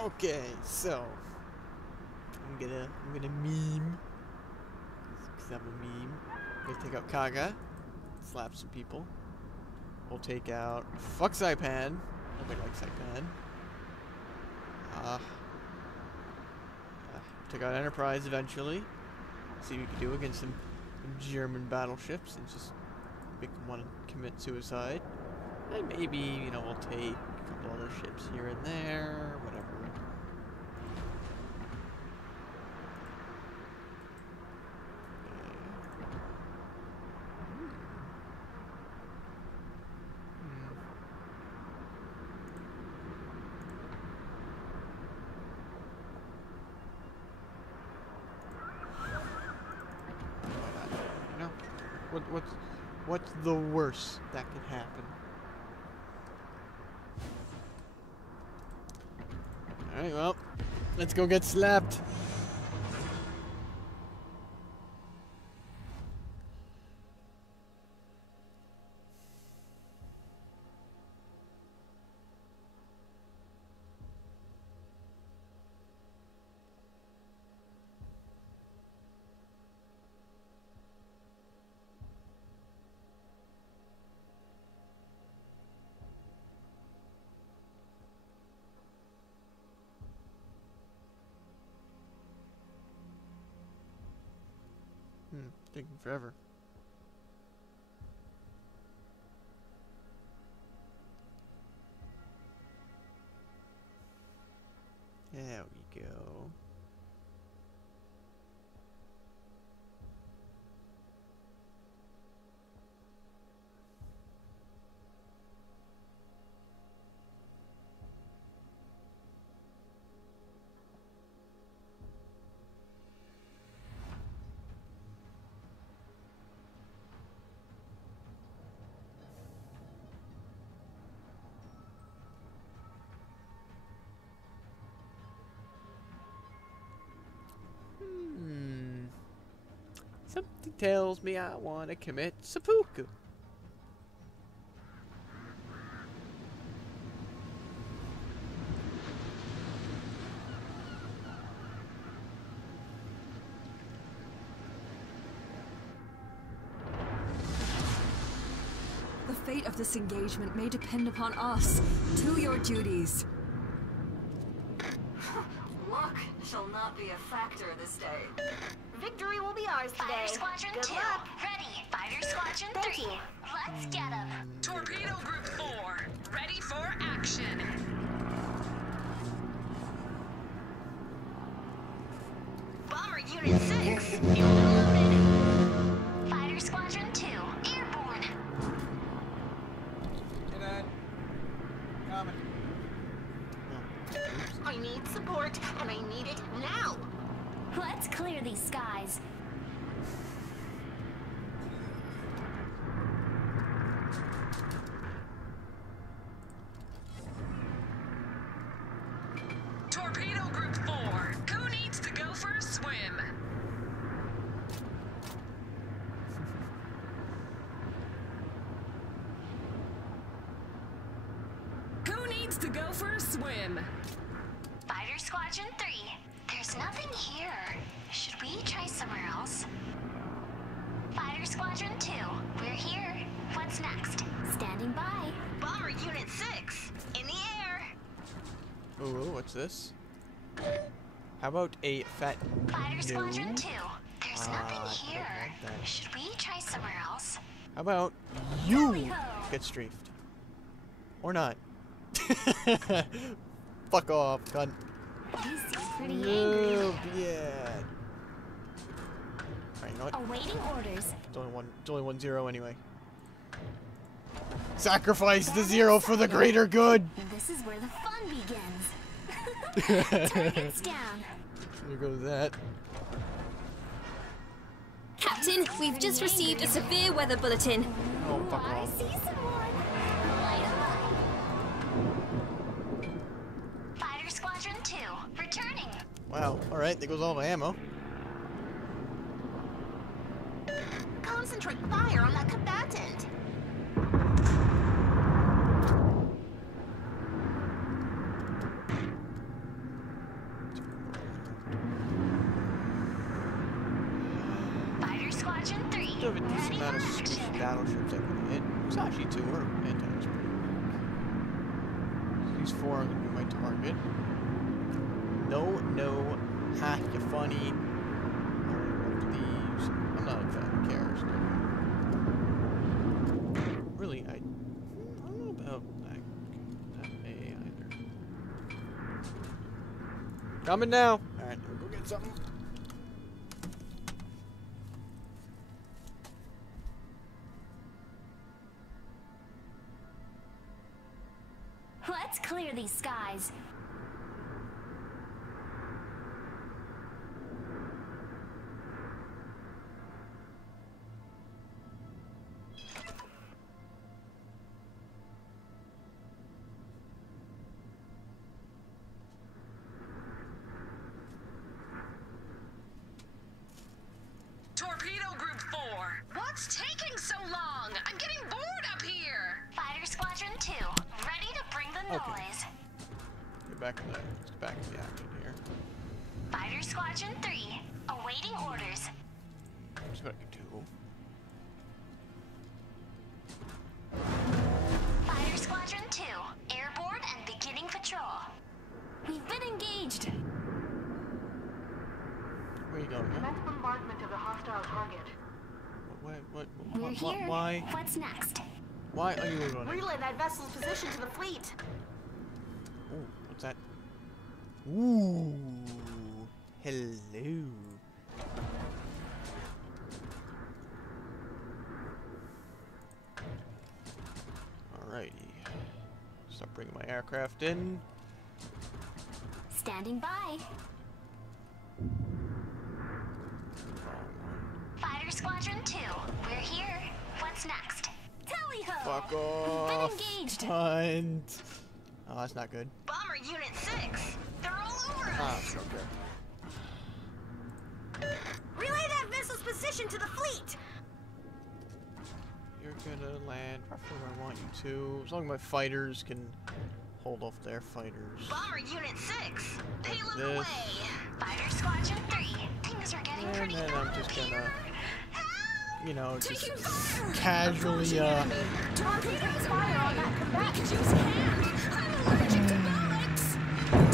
Okay, so I'm gonna meme. Cause I'm a meme. I'm gonna take out Kaga, slap some people. We'll take out fuck Saipan. Nobody likes Saipan. Take out Enterprise eventually. See what we can do against some German battleships and just make them want to commit suicide. And maybe, you know, we'll take a couple other ships here and there, whatever. What's the worst that could happen? Alright, well, let's go get slapped. Taking forever. There we go. Something tells me I want to commit seppuku. The fate of this engagement may depend upon us. To your duties. Luck shall not be a factor this day. Victory will be ours today. Fighter Squadron Good 2, luck. ready. Fighter Squadron Thank 3, you. let's get them. Torpedo Group 4, ready for action. Bomber Unit 6. Fuel loaded. Fighter Squadron 2, airborne. Hey, Dad. Coming. I need support, and I need it now. Let's clear these skies. Torpedo Group 4, who needs to go for a swim? Who needs to go for a swim? Fighter Squadron 3, there's nothing here. Should we try somewhere else? Fighter Squadron 2, we're here. What's next? Standing by. Bomber Unit 6. In the air. Ooh, what's this? How about a fat Fighter Squadron 2, there's I nothing don't here. like that. Should we try somewhere else? How about you get strafed? Or not. Fuck off, cunt. You seem pretty angry. No, yeah. Alright, you know what? Awaiting orders. It's only 1-0 anyway. Sacrifice the 0 for the greater good! This is where the fun begins. Targets down. There goes that. Captain, we've just received a severe weather bulletin. Oh, fuck I off. see someone. Light 'em up. Fighter Squadron 2, returning. Wow, alright, there goes all my ammo. Concentrate fire on that combatant. Squadron 3, Do have a decent ready amount of for squishy action. battleships I can hit. There's actually 2. Her antenna's pretty weak. These 4 are gonna be my target. No, no. Ha, you funny. Alright, after these. I'm not a fan of carrots. Really, I don't know about that A either. Coming now! Alright, we'll go get something. Let's clear these skies. Torpedo Group 4, what's taking so long? I'm getting bored up here. Fighter Squadron 2, ready to bring the Okay. noise. Get back to the, let's get back to the action here. Fighter Squadron 3, awaiting orders. Just what I can do. Fighter Squadron 2, airborne and beginning patrol. We've been engaged. Where you going? Commence bombardment of the hostile target. We're here. Why? What's next? Why are you running? Relay that vessel's position to the fleet. Oh, what's that? Ooh, hello. Alrighty. Start bringing my aircraft in. Standing by. Fighter Squadron 2, we're here. What's next? Tally-ho! Fuck off. We've been engaged. Hunt. Oh, that's not good. Bomber Unit 6. They're all over Ah, us. okay. Relay that vessel's position to the fleet. You're gonna land roughly where I want you to. As long as my fighters can hold off their fighters. Bomber Unit 6. Payload This. away. Fighter Squadron 3, things are getting And pretty then dark I'm just gonna, here. you know, just Taking fire! casually, Torpedoes fire on that combat! We could use a hand! I'm allergic to bullets!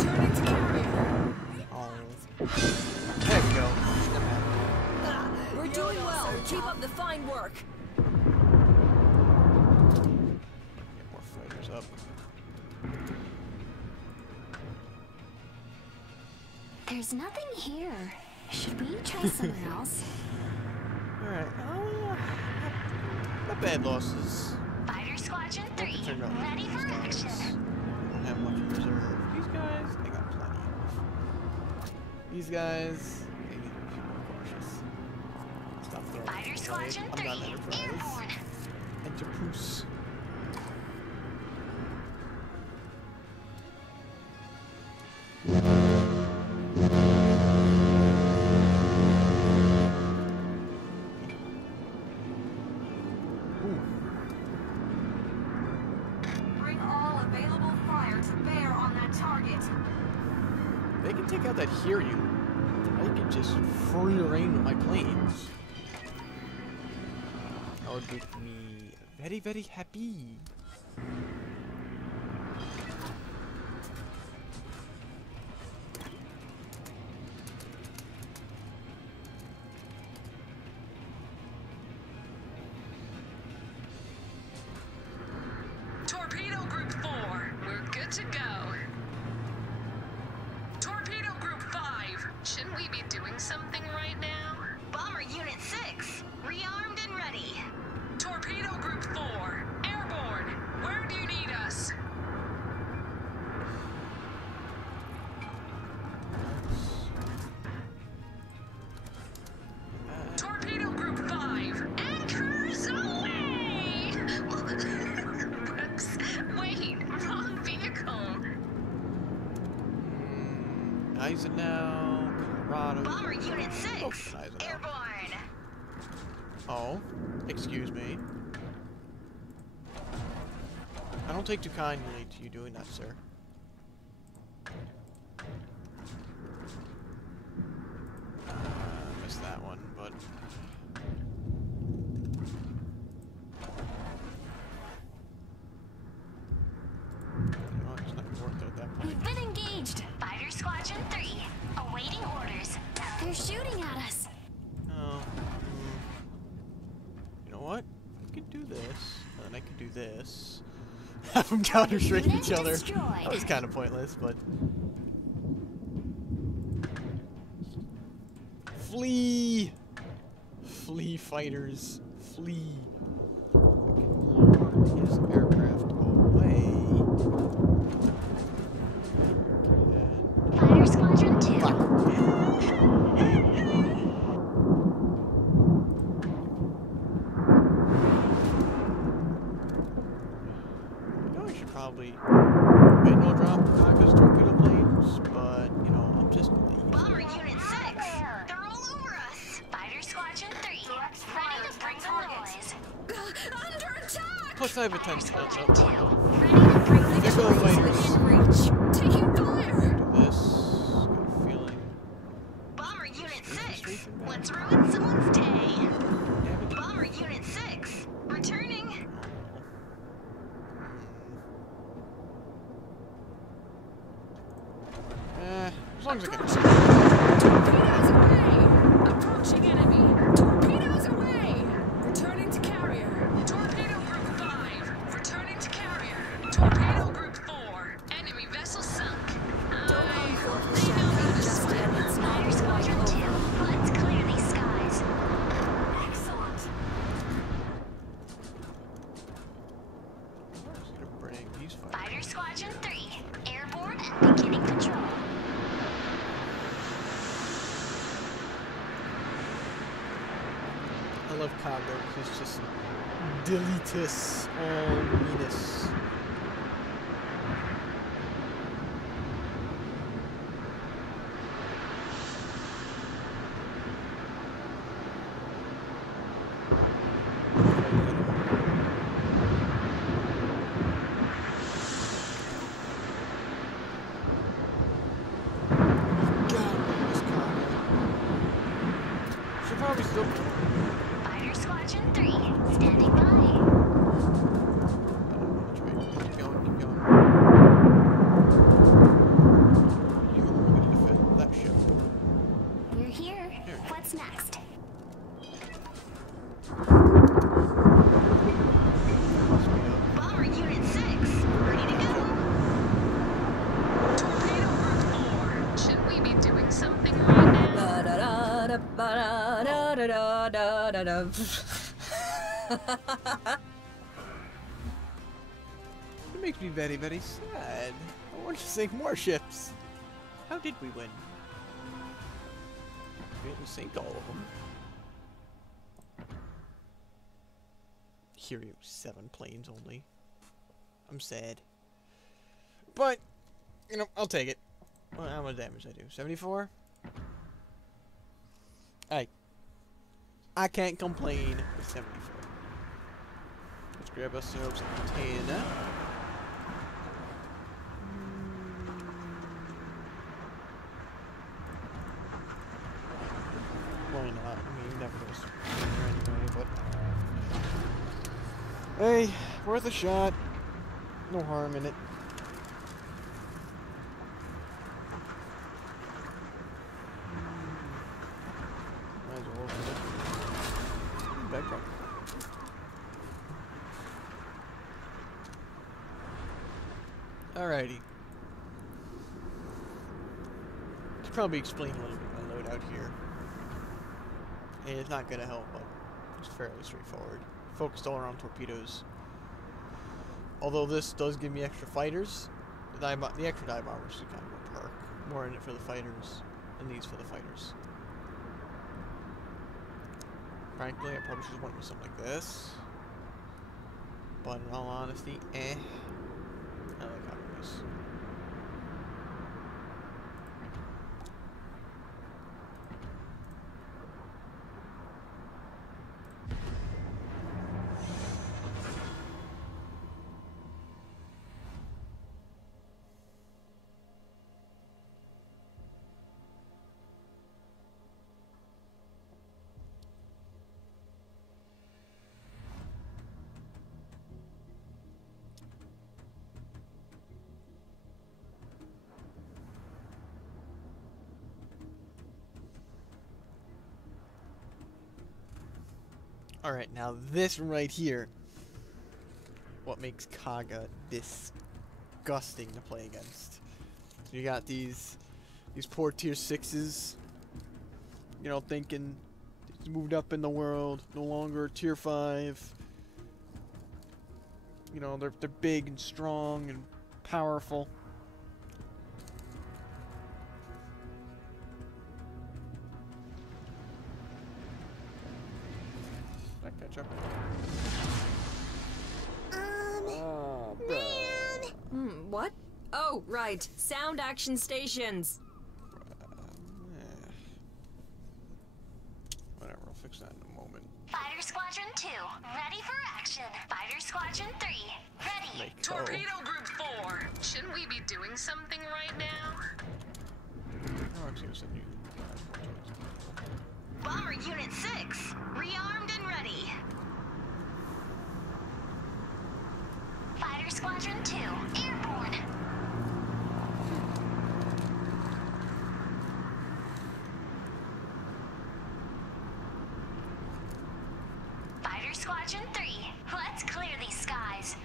Turning to carrier! oh. There you go. We're doing well. Keep up the fine work. Get more fighters up. There's nothing here. Should we try somewhere else? Alright, not bad losses. Fighter Squadron 3, Turn around. ready for These guys action. don't have much in reserve. These guys, they got plenty of. These guys, they need to be more cautious. Stop throwing Fighter me Squadron away. 3, I'm not Enterprise. airborne. Enterprise. Bring all available fire to bear on that target. They can take out that Hiryu. I can just free reign with my planes. That would make me very, very happy. Torpedo Group 4, we're good to go. Torpedo Group 5, shouldn't we be doing something right now? Bomber Unit 6. Rearmed and ready. Torpedo Group 4, airborne, where do you need us? Torpedo Group 5, anchors away! Whoops, wait, wrong vehicle. Eisenhower, Colorado. Bomber Unit Oh, 6. Eisenhower. Airborne. Oh, excuse me. I don't take too kindly to you doing that, sir. Missed that one, but They're shooting at us. Oh. You know what? I could do this, and then I could do this. Have them counter-strike each other. Destroyed. That was kind of pointless, but... Flee! Flee, fighters. Flee. Lord, his aircraft away. Fighter Squadron 2. Fuck. I know I should probably no drop Kaga's torpedo planes, but you know, I'm just Bomber Unit 6! They're all over us! Fighter Squadron 3. Ready to bring the noise. Under attack! plus I have a 10 Squadron no, 2. no. Ready to bring the There go the noise. fighters. In reach! Taking fire! Do this. Got a feeling. Bomber Unit 6! Let's ruin someone's day! Damn it. Bomber Unit 6! Returning! As long as I can. Torpedoes away! Approaching enemy! Torpedoes away! Returning to carrier. Torpedo Group 5. Returning to carrier. Torpedo Group 4. Enemy vessel sunk. I hope they know how to swim. Fighter Squadron 2. Let's clear these skies. Excellent. I was gonna bring these fighters. Fighter Squadron 3. Airborne and beginning patrol. I love Kaga because it's just deletus all meanest. Should probably still. Fighter Squadron 3. Standing by. Keep going, keep going. You're gonna defend that ship. We're here. What's next? Bomber Unit 6! Ready to go! Torpedo Group 4. Should we be doing something right now? It makes me very, very sad. I want to sink more ships. How did we win? We didn't sink all of them. Hero 7 planes only. I'm sad. But, you know, I'll take it. Well, how much damage I do? 74? I can't complain with 74. Let's grab ourselves a container. Why not? I mean, never goes anyway, but hey, worth a shot. No harm in it. Might as well open it. Backpack. Alrighty. To probably explain a little bit my loadout here. And it's not gonna help, but it's fairly straightforward. Focused all around torpedoes. Although this does give me extra fighters, the extra dive bombers is kind of a perk. More in it for the fighters than these for the fighters. Frankly, I probably should have went with something like this. But in all honesty, I like having this. Alright, now this right here. What makes Kaga disgusting to play against. You got these poor tier 6s. You know, thinking it's moved up in the world, no longer tier 5. You know, they're big and strong and powerful. Did I catch up? Oh, man. What? Oh, right. Sound action stations. Whatever, I'll fix that in a moment. Fighter Squadron 2, ready for action. Fighter Squadron 3, ready. Torpedo Group 4. Shouldn't we be doing something right now? Oh, I'm gonna send you. Bomber Unit 6, rearmed and ready. Fighter Squadron 2, airborne. Fighter Squadron 3, let's clear these skies.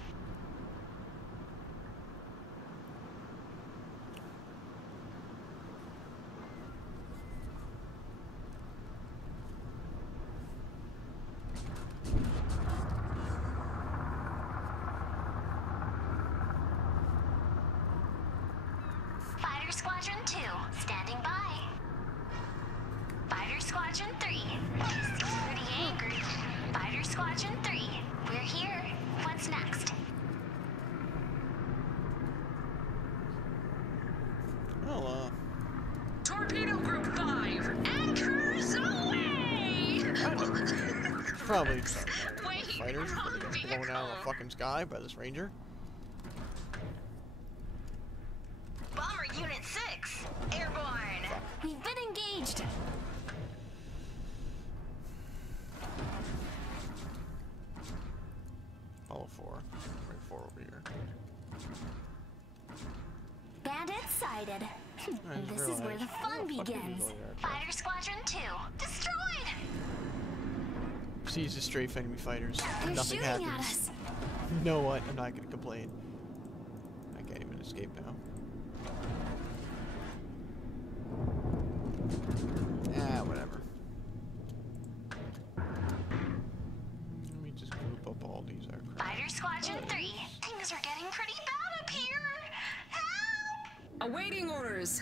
Fighter Squadron 2, standing by. Fighter Squadron 3, he's pretty angry. Fighter Squadron 3, we're here. What's next? Well, Torpedo Group 5, anchors away! probably Wait, fighters wrong gonna get blown vehicle. out of the fucking sky by this ranger. Bomber Unit 6, airborne. We've been engaged. Follow 4. Bring 4 over here. Bandits sighted. I This is where the fun begins. Fighter Squadron 2, destroyed! Seize the strafe enemy fighters. They're Nothing shooting happens. at us. You know what? I'm not gonna complain. I can't even escape now. Ah, whatever. Let me just group up all these aircraft. Fighter Squadron 3, things are getting pretty bad up here. Help! Awaiting orders.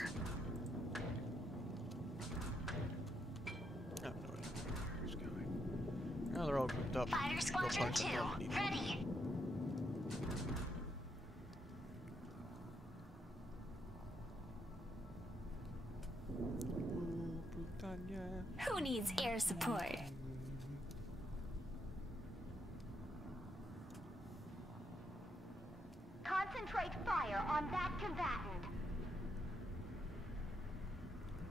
Oh, no, who's going? Now they're all grouped up. Fighter Go Squadron punch 2, them underneath. ready. Ooh, Britannia. Who needs air support? Concentrate fire on that combatant.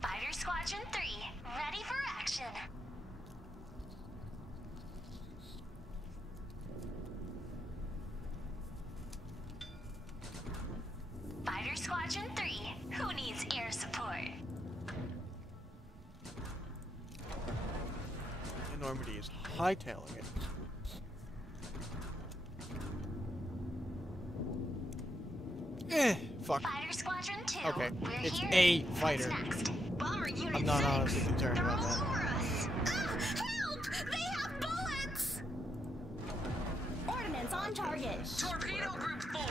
Fighter Squadron 3, ready for action. Fighter Squadron 3, who needs air support? And Normandy is hightailing it. Fuck. Fighter Squadron 2, Okay, we're it's here. a What's fighter. next? Bomber Unit I'm not 6, honestly concerned they're about all that. over us. Help! They have bullets! Ordnance on target. Torpedo Group 4,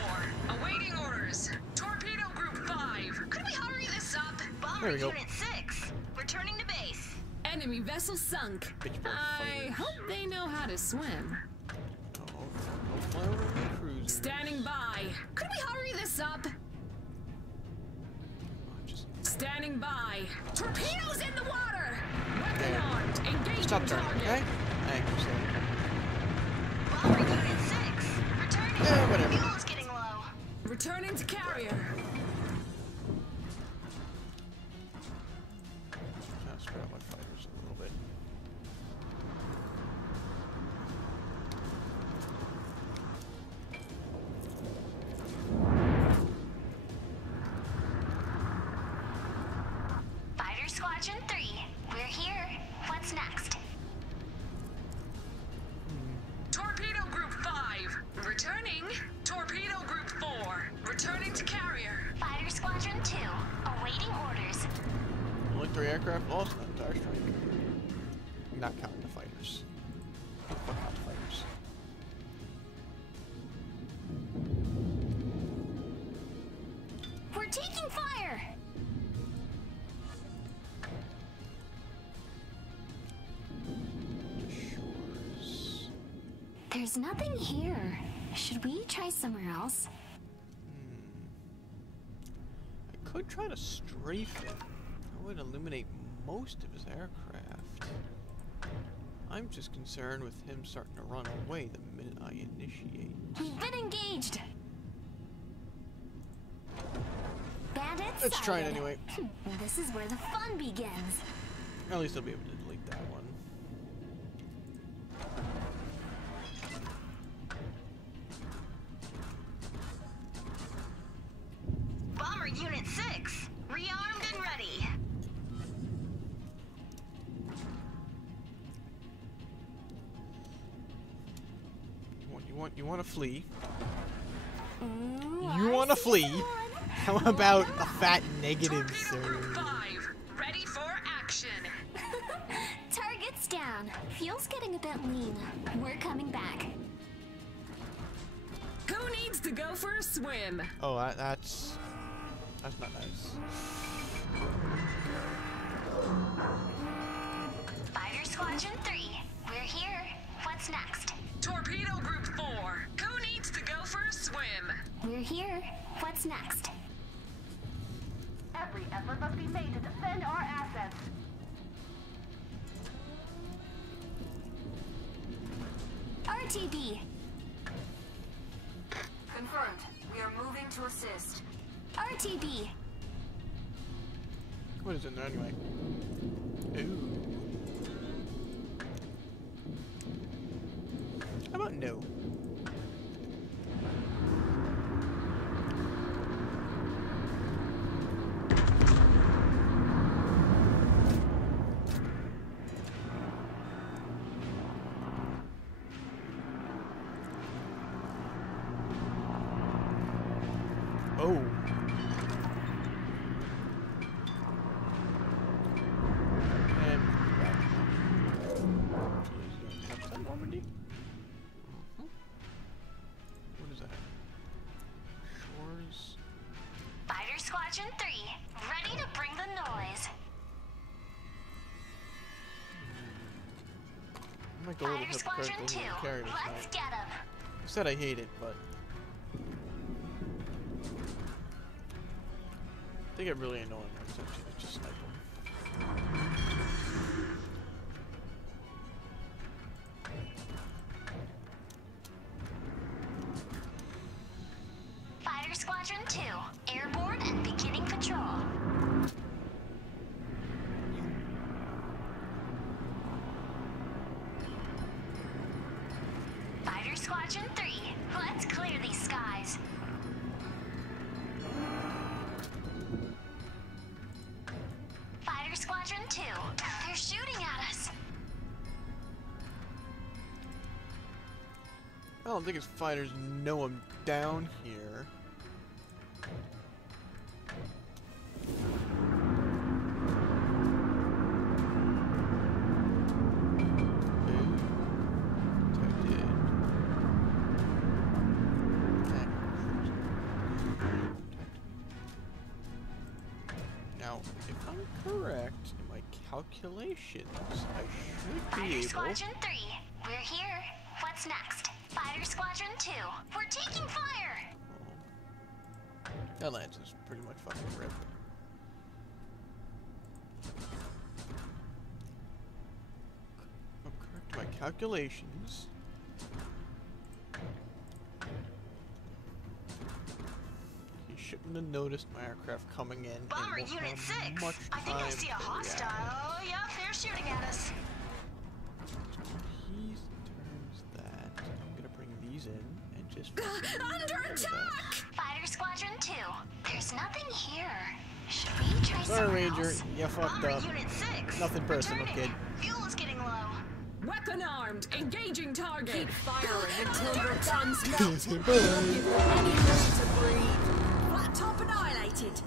awaiting orders. Torpedo Group 5, could we hurry this up? Bomber There we go. Unit 6, returning to base. Enemy vessel sunk. Bitch boy I fighters. hope they know how to swim. Oh, don't fly over the cruisers. Standing by. Could we hurry this up? Just Standing by. Torpedoes in the water! Weapon There. armed. Engaging stop turning, target. okay? Thank you, sir. Bomber Unit 6, returning. Yeah, whatever. Fuel's getting low. Returning to carrier. I'll spread out my fighters a little bit. Fighter Squadron 3, we're here. What's next? military aircraft lost in that entire strike. Not counting the fighters. Fuck out the fighters. We're taking fire! Shores. There's nothing here. Should we try somewhere else? I could try to strafe him. That would eliminate most of his aircraft. I'm just concerned with him starting to run away the minute I initiate. We've been engaged! Bandits Let's try it sighted. anyway. This is where the fun begins. At least I'll be able to delete that one. Bomber Unit 6, rearmed and ready. You want to flee? Ooh, You I want to see flee? someone. How about a fat negative, Torpedo Group sir? 5, ready for action. Target's down. Fuel's getting a bit lean. We're coming back. Who needs to go for a swim? Oh, that's not nice. Fighter Squadron 3, we're here. What's next? Torpedo Group 4, who needs to go for a swim? We're here. What's next? Every effort must be made to defend our assets. RTB. Confirmed. We are moving to assist. RTB. What is in there anyway? Ooh. How about no? Oh. And is that Normandy? What is that? Shores. Fighter Squadron 3, ready to bring the noise. I might go a little Fighter hypocritical Squadron 2, here and carry this let's night. get 'em. I said I hate it, but they get really annoying when it's empty. It's just snipe them. Fighter Squadron 2, airborne and beginning patrol. Fighter Squadron 3, let's clear these skies. Fighter Squadron 2, they're shooting at us. I don't think his fighters know I'm down here. Now, if I'm correct in my calculations, I should be Fighter able. Squadron 3, we're here. What's next? Fighter Squadron 2, we're taking fire! That lance is pretty much fucking ripped. I'm correct in my calculations. He shouldn't have noticed my aircraft coming in. and Bomber won't Unit have 6, much I think I time see a to react. hostile. Yep, they're shooting at us. He turns that. I'm gonna bring these in and just. Under attack! Fighter Squadron 2, there's nothing here. Should we try Sorry, somewhere Ranger. else? You fucked Bomber up. Unit 6. Nothing personal, returning. kid. Fuel is getting low. Weapon armed, engaging target. Keep firing until your guns melt. Bye. Give them any room to breathe. Flat top annihilated.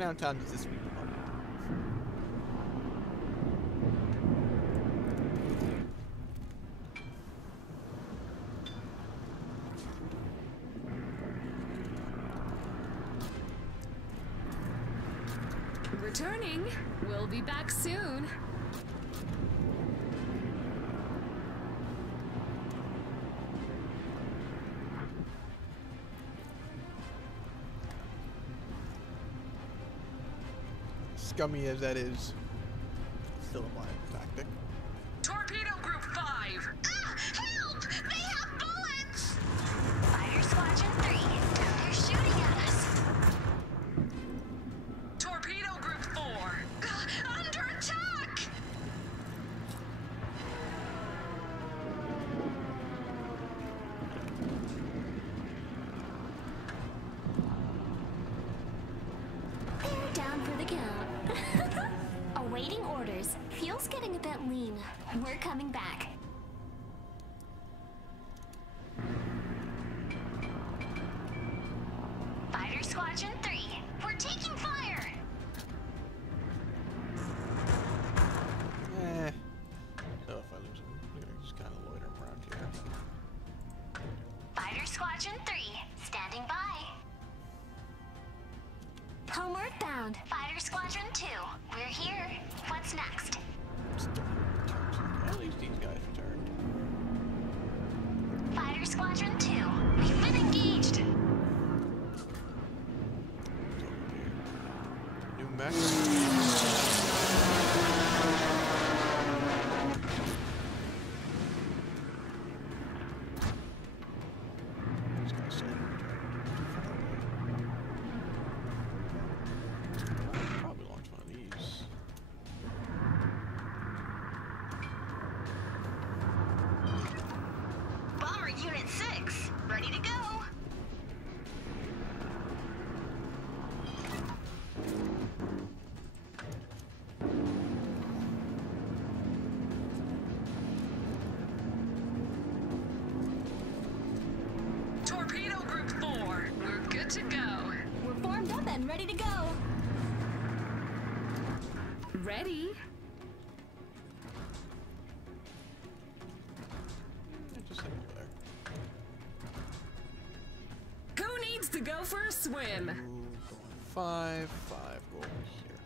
turnaround times this week? Returning. We'll be back soon. Scummy as that is, still a viable tactic. Torpedo Group 5. Ah! Help! They have bullets! Fighter Squadron 3. They're shooting at us. Torpedo Group 4. Under attack! They're down for the count. Awaiting orders. Fuel's getting a bit lean. We're coming back. Fighter Squadron 3. We're taking fire. So if I lose him, I'm gonna just kind of loiter him around here. Fighter Squadron 3. Standing by. Homeward bound. Fighter Squadron 2. We're here. What's next? Still haven't returned. At least these guys returned. Fighter Squadron 2. We've been engaged. New mech. These guys still haven't returned. Too far away. Probably launch one of these. Bomber Unit 6, ready to go. Torpedo Group 4. We're good to go. We're formed up and ready to go. Ready? Just hit over there. Who needs to go for a swim? Ooh, going 5, 5, go over here.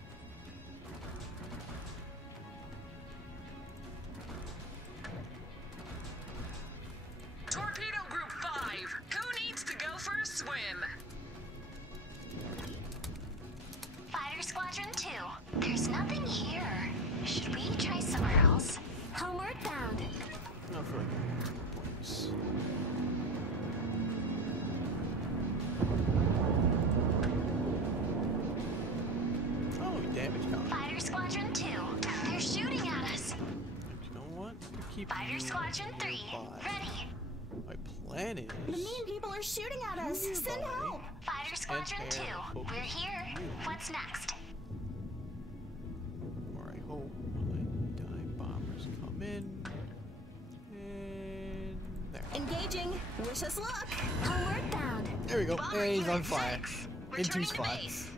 Torpedo Group 5. Who needs to go for a swim? Fighter Squadron 2. There's nothing here. Should we try somewhere else? Homeward bound. I feel like I'm getting more points. Oh, damage count. Fighter Squadron 2. They're shooting at us. You know what? Keep Fighter you Squadron 3. nearby. Ready. My plan is The mean people are shooting at us. Send help. Fighter Squadron 2. focus We're here. you. What's next? or I hope when dive bombers come in. And there. Engaging. Wish us luck. Homeward bound. There we go. Bomber And he's on Unit fire. 6, In 2 returning to spots. base.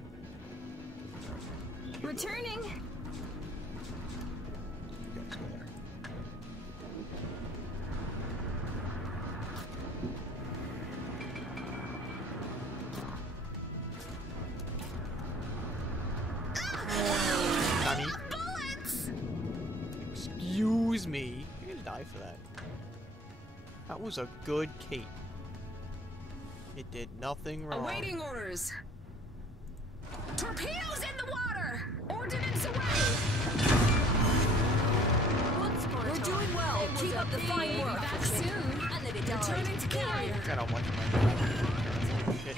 Returning. You guys go there. Tommy. Bullets! Excuse me. You're gonna die for that. That was a good Kate. It did nothing wrong. Awaiting orders. Torpedoes in the water! Ordnance away! We're doing well. Keep up the fine work. Back soon. And they died. Returning to carrier. God, how much am I shit.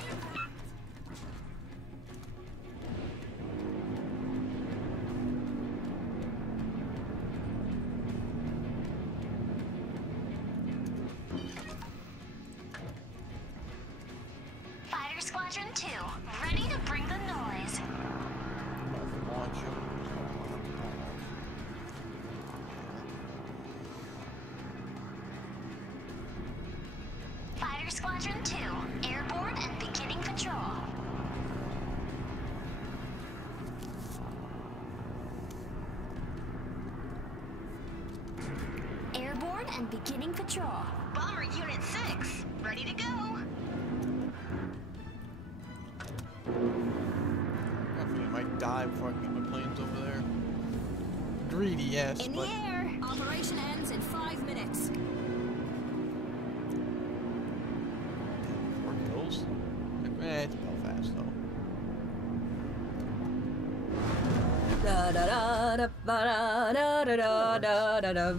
Fighter Squadron 2. Ready to bring the noise. Launch him. Fighter Squadron 2. Airborne and beginning patrol. and beginning patrol. Bomber Unit 6, ready to go. I feel I might die before I can get my planes over there. Greedy, yes, In the but air. Operation ends in 5 minutes. 4 kills. It's Belfast though. Da da da da ba da da da da da da.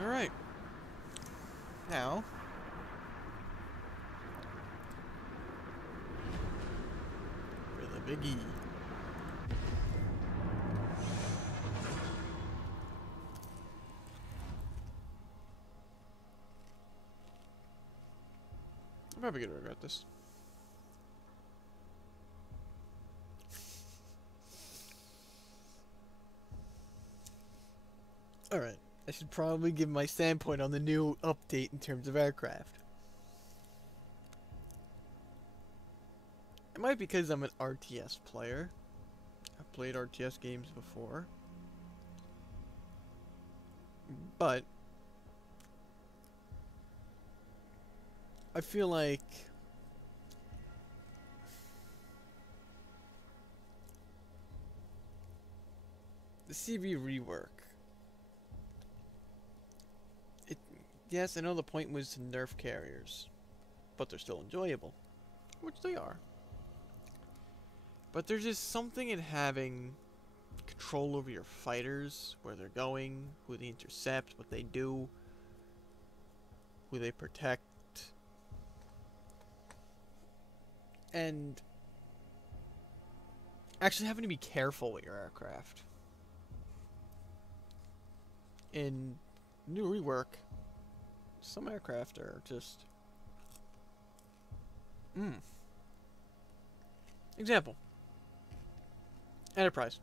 All right. Now. For the biggie. I'm probably gonna regret this. Alright, I should probably give my standpoint on the new update in terms of aircraft. It might be because I'm an RTS player. I've played RTS games before. But I feel like the CV rework. Yes, I know the point was to nerf carriers, but they're still enjoyable, which they are. But there's just something in having control over your fighters, where they're going, who they intercept, what they do, who they protect, and actually having to be careful with your aircraft. In new rework, some aircraft are just... Example. Enterprise.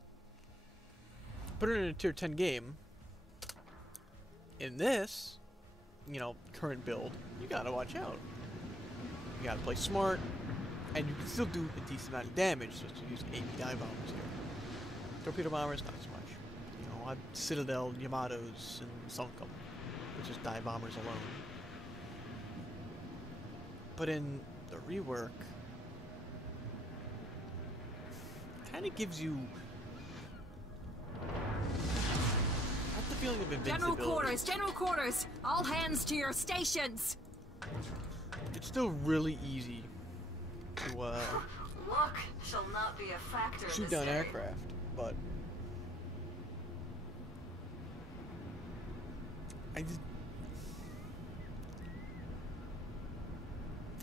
Put it in a tier 10 game. In this, you know, current build, you gotta watch out. You gotta play smart, and you can still do a decent amount of damage just to use 80 dive bombers here. Torpedo bombers, not so much. You know, I've Citadel Yamatos and sunk them. Which is dive bombers alone. But in the rework, it kind of gives you not the feeling of invincibility. General quarters, all hands to your stations. It's still really easy to Luck shall not be a factor shoot this down day. aircraft, but I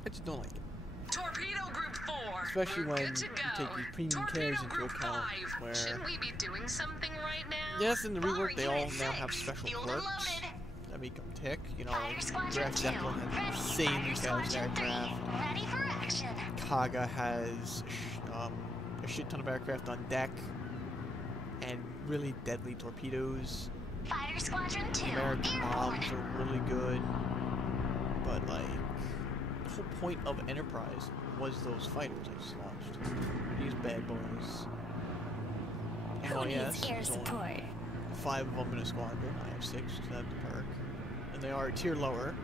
just don't like it. Torpedo Group 4. Especially we're when good to you go. take these premium Torpedo carriers into Group account, 5. where Shouldn't we be doing something right now? yes, in the Bomber rework they all Unit now have 6, special fueled and quirks loaded. that make them tick. You know, Fighter like Squadron Draft 2, Zeppelin ready. has insanely Fighter fast Squadron 3, aircraft. ready for action. Kaga has a shit ton of aircraft on deck and really deadly torpedoes. Fighter Squadron 2, American airborne. bombs are really good, but like the whole point of Enterprise was those fighters I just launched. These bad boys. And Who oh needs yes, air there's only support? 5 of them in a squadron. I have 6 to have the perk, and they are a tier lower.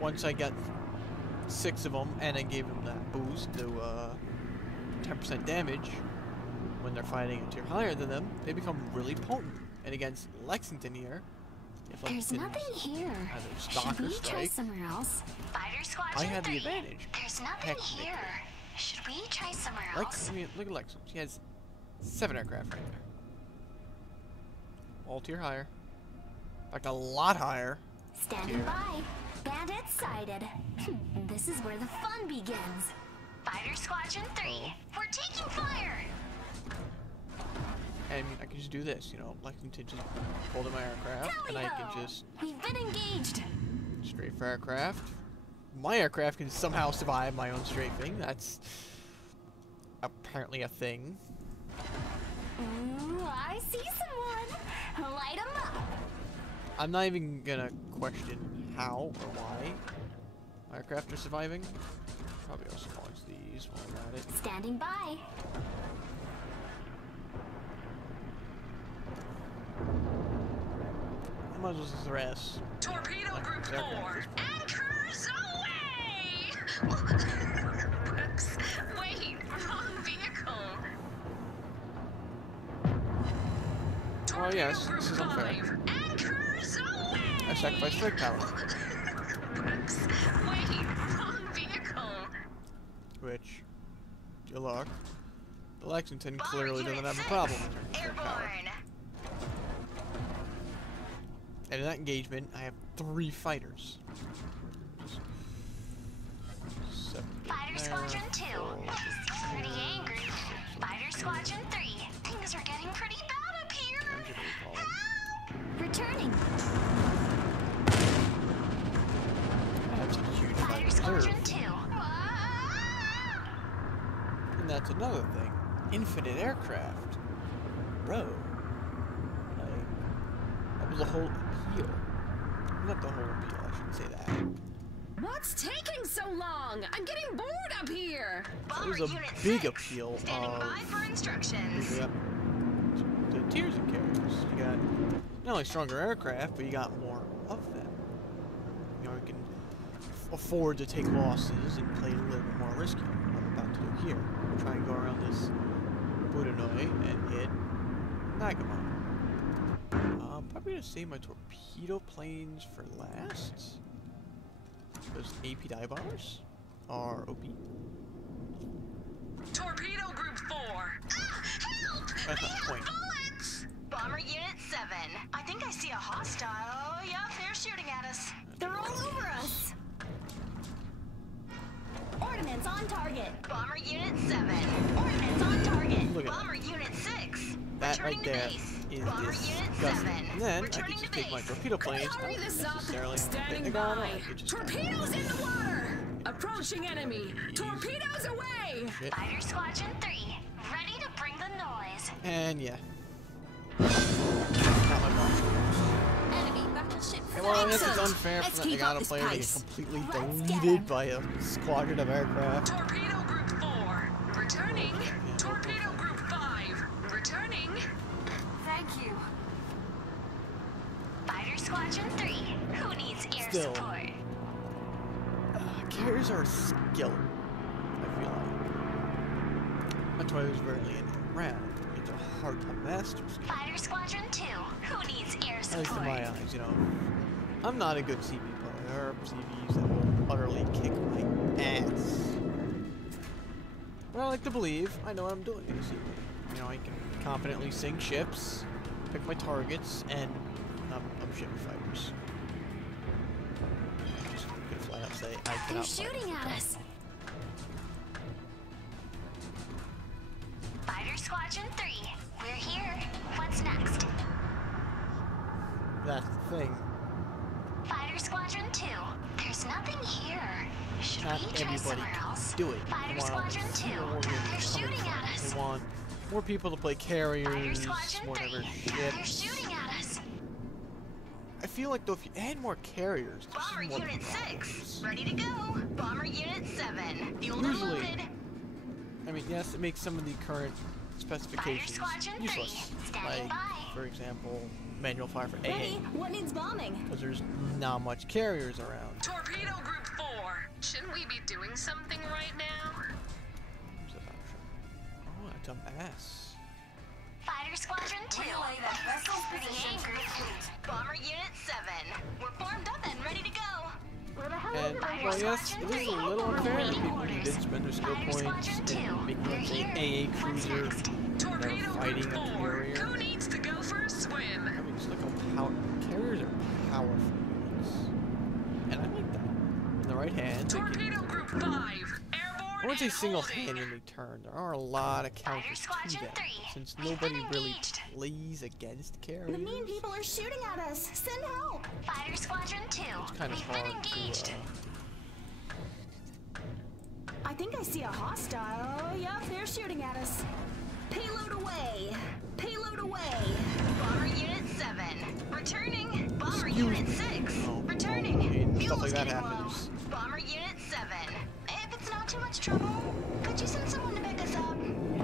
Once I got 6 of them, and I gave them that boost to 10% damage when they're fighting a tier higher than them, they become really potent. And against Lexington here, if There's Lexington's nothing here. either Should stock or we try strike, somewhere else? Fighter I Squadron have the 3. advantage. There's nothing Heck, here. Should we try somewhere Lex, else? I mean, look at Lexington. She has 7 aircraft right there. All tier higher. Like a lot higher. Standing Here. by. Bandits sighted. This is where the fun begins. Fighter Squadron 3. We're taking fire. And I can just do this, you know, Lexington just hold in my aircraft, and I can Tally-ho! just We've been engaged. strafe for aircraft. My aircraft can somehow survive my own strafing. That's apparently a thing. Ooh, I see someone. Light 'em up. I'm not even gonna question how or why aircraft are surviving. Probably also launch these while I'm at it. Standing by. I might as well just harass. Torpedo Group 4, anchors away! Brooks, wait, wrong vehicle. Oh yes, Torpedo this is Group unfair. 5, anchors away! I sacrificed strike power. Brooks, wait, wrong vehicle. Which, good luck. The Lexington clearly doesn't have a problem in terms of strike power. Airborne. And in that engagement, I have 3 fighters. Fighter Squadron 2. Pretty angry. Fighter Squadron 3. Things are getting pretty bad up here. Returning. I have such a huge Fighter fighter Squadron reserve. 2. And that's another thing. Infinite aircraft. Bro. Like, that was the whole appeal. Not the whole appeal, I shouldn't say that. What's taking so long? I'm getting bored up here. It was a big appeal Standing by of for instructions. the tiers of carriers. You got not only stronger aircraft, but you got more of them. You know, you can afford to take losses and play a little bit more risky. What I'm about to do here. Try and go around this Budanoi and hit Nagamon. Probably gonna save my torpedo planes for last. Those AP dive bombers are OP. Torpedo Group 4. Help! That's not the point. Bullets! Bomber Unit 7. I think I see a hostile. Yep, they're shooting at us. They're all over us. Ordnance on target. Bomber Unit 7. Ordnance on target. Look at Bomber Unit 6. That Returning right to there base. is Bomber Unit disgusting. 7. And then I Returning could just to take my base. torpedo planes, Hurry not this up. necessarily Standing Pentagon, or by. I could just Torpedoes in the water. Approaching enemy. Torpedoes away. shit. Fighter Squadron 3. Ready to bring the noise. And yeah. Not my fault. Enemy battleship. And well, I guess it's unfair for the Nagano player to get completely deleted by a squadron of aircraft. Torpedo Group 4. Returning. Torpedo Group 5. Returning. Thank you. Fighter Squadron 3. Who needs air Still. support? Carriers are a skill, I feel like. That's why there's rarely any around. It's a hard to master skill. Fighter Squadron 2. Who needs air At least in support? my eyes, you know. I'm not a good CV player. There are CVs that will utterly kick my ass. But I like to believe I know what I'm doing in a CV. You know, I can confidently sink ships, pick my targets, and I'm shipping fighters. Just gonna flat out say I They're cannot fight. shooting at us. Fighter Squadron 3. We're here. What's next? That's the thing. Fighter Squadron 2. There's nothing here. Should Not we try everybody somewhere else? can do it. Fighter They want Squadron 2. more They're units coming shooting from at it. us. They want more people to play Fighter carriers, Squadron more 3. diverse They're ships. shooting at us. I feel like though if you add more carriers, there's Bomber more Unit 6. problems. Ready to go. Bomber Unit 7. Fueled and Usually- loaded. I mean, yes, it makes some of the current specifications Squadron 3, useless. standing Like, by. for example, manual fire for Ready? AA, What needs bombing? because there's not much carriers around. Torpedo Group 4. Shouldn't we be doing something right now? What's that option? Oh, that's a mass. Fighter Squadron 2. Relay that vessel's Pretty position to the angry. fleet. Bomber Unit 7. We're formed up and ready to go. Where the hell And, is Fighter well, yes, Squadron it is a 3. little unfair that Waiting people who orders. did spend their skill Fighter points Squadron 2. and making, We're let's say, here. AA What's cruiser, next? Torpedo fighting Group a 4. carrier. Who needs to go for a swim? I mean, just look how carriers are powerful units. And I like that. In the right hand, they can, Torpedo Group 5. Airborne I wouldn't say and holding. single-handedly turn. There are a lot of counters to Squadron that, 3. since We've nobody been really engaged. plays against carriers. The mean people are shooting at us. Send help. Fighter Squadron 2. It's kind of We've been hard engaged. to. I think I see a hostile. Yup, they're shooting at us. Payload away. Payload away. Bomber Unit 7, returning. Bomber Excuse Unit me. 6, Oh, returning. okay, stuff Fuel's like that getting low. happens. Bomber Unit 7. If it's not too much trouble, could you send someone to pick us up?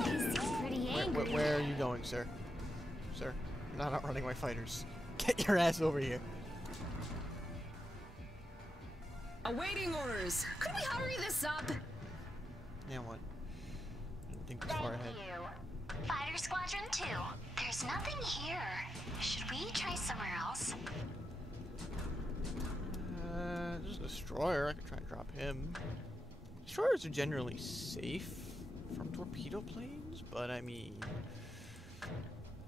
He seems pretty angry. Where are you going, sir? Sir, you're not outrunning my fighters. Get your ass over here. Awaiting orders. Could we hurry this up? Yeah, what? Didn't think this far ahead. Fighter Squadron 2, there's nothing here. Should we try somewhere else? There's a destroyer. I could try and drop him. Destroyers are generally safe from torpedo planes, but I mean,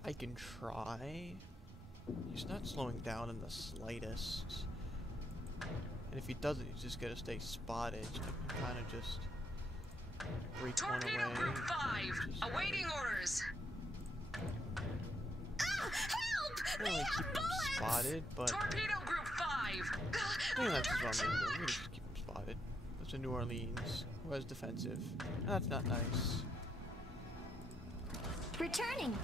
I can try. He's not slowing down in the slightest. And if he doesn't, he's just gonna stay spotted. So I can kind of just break one Torpedo away. Group 5, Just awaiting orders. Help! really They keep have him bullets! spotted, but Torpedo Group 5. I think that's just what I'm gonna do. I'm gonna just keep him spotted. That's a New Orleans, who has defensive. That's not nice. Returning.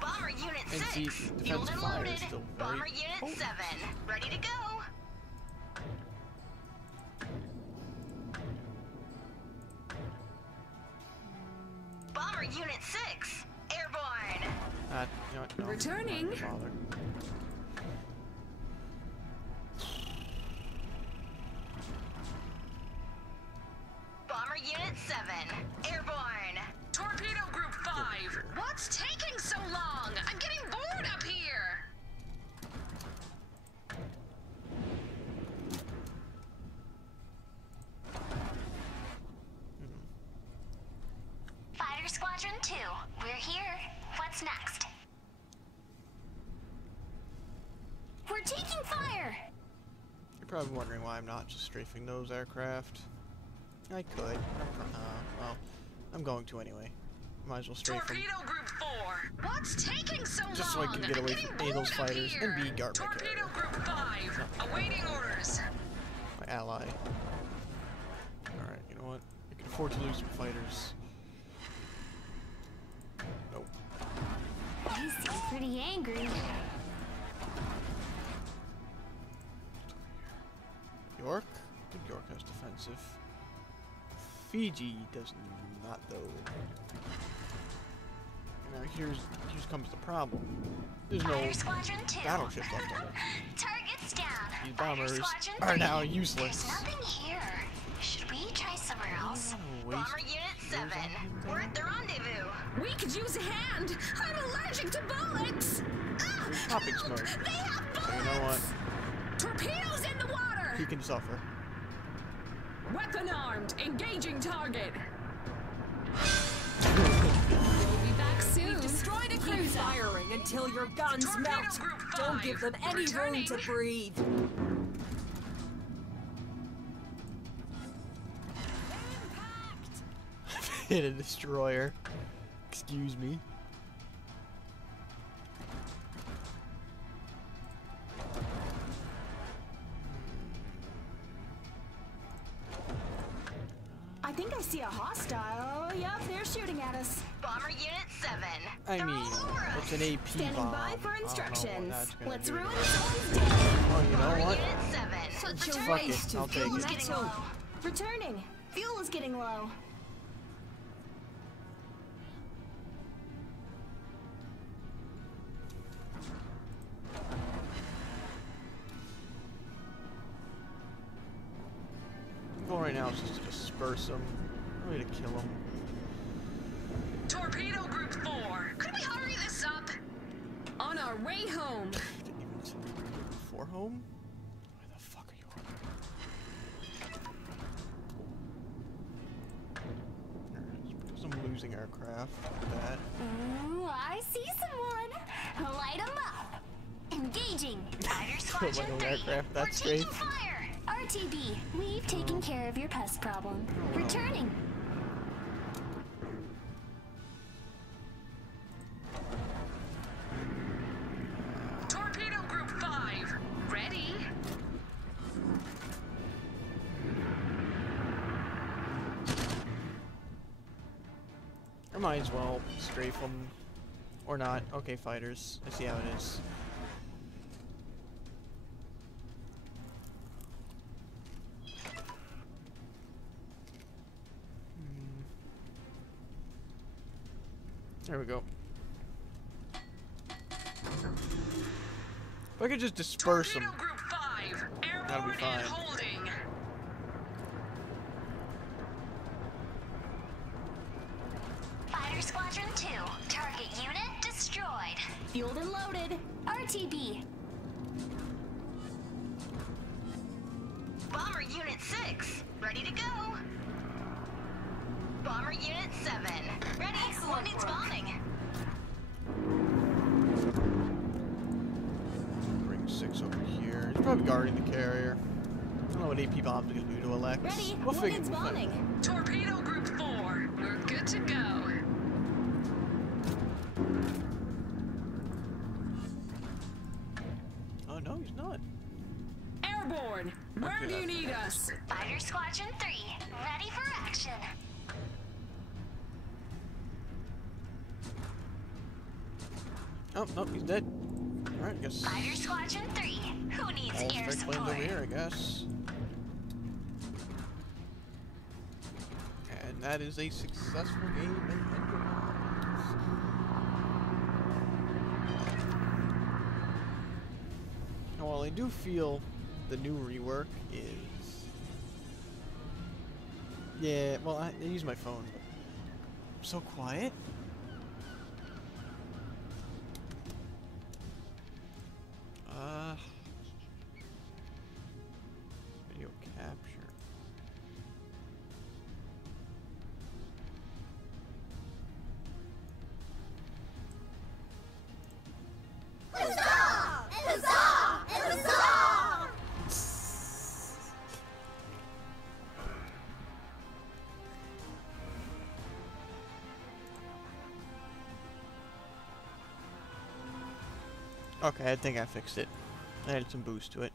Bomber Unit And 6, see, fueled defensive and fire loaded. is still very Bomber Unit potent. 7, ready to go. Bomber Unit 6, airborne. You know what? No, Returning. not bother. Bomber Unit 7, airborne. Torpedo Group 5. What's taking so long? I'm getting bored up here. Fighter Squadron 2, we're here. What's next? We're taking fire! You're probably wondering why I'm not just strafing those aircraft. I could. Well, I'm going to anyway. Might as well strafe them. Torpedo Group 4. What's taking so long? Just so I can get I'm away getting from A, those bored up fighters here. and B, guard my Torpedo carrier. Group 5, awaiting orders. My ally. Alright, you know what? I can afford to lose some fighters. Nope. He seems pretty angry. York? I think York has defensive. Fiji does not, though. Now here's comes the problem. There's no Fighter Squadron 2. battleships left on it. Target's down. These Fighter bombers Squadron are 3. now useless. There's nothing here. Should we try somewhere else? Bomber Unit 7, we're at the rendezvous. We could use a hand. I'm allergic to bullets. Topic smoke. They have So you know what? torpedoes in the water. He can suffer. Weapon armed, engaging target. We'll be back soon. Destroyed a cruiser. Firing until your guns Torpedo melt. Group 5, Don't give them any room to returning. breathe. Hit a destroyer. Excuse me. I think I see a hostile. Yup, they're shooting at us. Bomber Unit 7, I they're mean, all over us. it's an AP Standing bomb. by for I don't know what instructions. that's gonna Let's do. ruin someone's day. Oh, you know Bomber what? Unit 7, Such a Fuck waste it, of I'll take fuel it. getting metal. low. Returning. Fuel is getting low. The goal right now is just to disperse them. Really to kill them. Torpedo Group 4. Could we hurry this up? On our way home. Didn't even send me before home? Where the fuck are you on? It's because I'm losing aircraft like that. Ooh, I see someone. Light 'em up. Engaging. Fighter Squadron Like 3. an aircraft that We're taking straight. fire. RTB, we've taken care of your pest problem. Returning. Torpedo Group 5, ready. I might as well strafe them. Or not. Okay, fighters. I see how it is. There we go. If I could just disperse them, Group 5, that'll be fine. holding. Fighter Squadron 2. Target unit destroyed. Fueled and loaded. RTB. Bomber Unit 6, ready to go. Bomber Unit 7, ready. What needs bombing? Bring 6 over here. He's probably guarding the carrier. I don't know what AP bombs are gonna do to Alex. Ready. We'll What figure needs it out. bombing? Torpedo Group 4, we're good to go. Oh no, he's not. Airborne, where do you need us? Fighter Squadron 3. Ready for action. Oh, nope, he's dead. Alright, I guess. Fighter Squadron 3. Who needs All air strike planes support? over here, I guess. And that is a successful game in Enterprise. Now, while I do feel the new rework is... Yeah, well, I use my phone, but I'm so quiet. Video capture. Okay, I think I fixed it. I added some boost to it.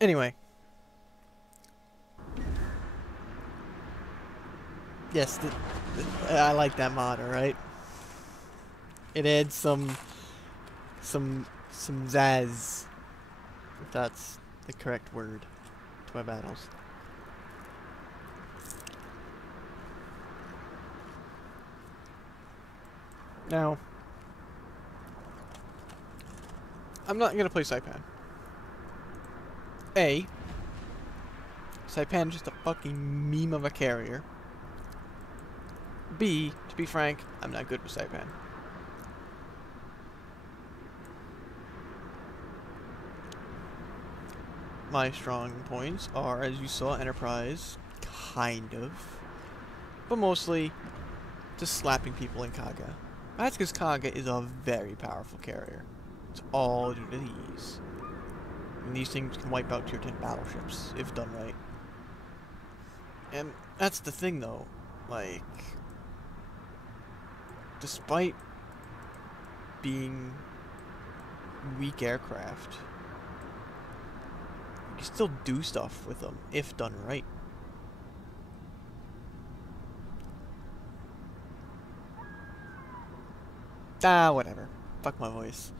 Anyway. Yes, I like that mod, alright? It adds some zazz, if that's the correct word, to my battles. Now, I'm not gonna play Saipan. A, Saipan is just a fucking meme of a carrier. B, to be frank, I'm not good with Saipan. My strong points are, as you saw, Enterprise, kind of, but mostly just slapping people in Kaga. That's because Kaga is a very powerful carrier. It's all due to these. And these things can wipe out tier 10 battleships, if done right. And that's the thing though, like, despite being weak aircraft, you can still do stuff with them, if done right. Ah, whatever. Fuck my voice.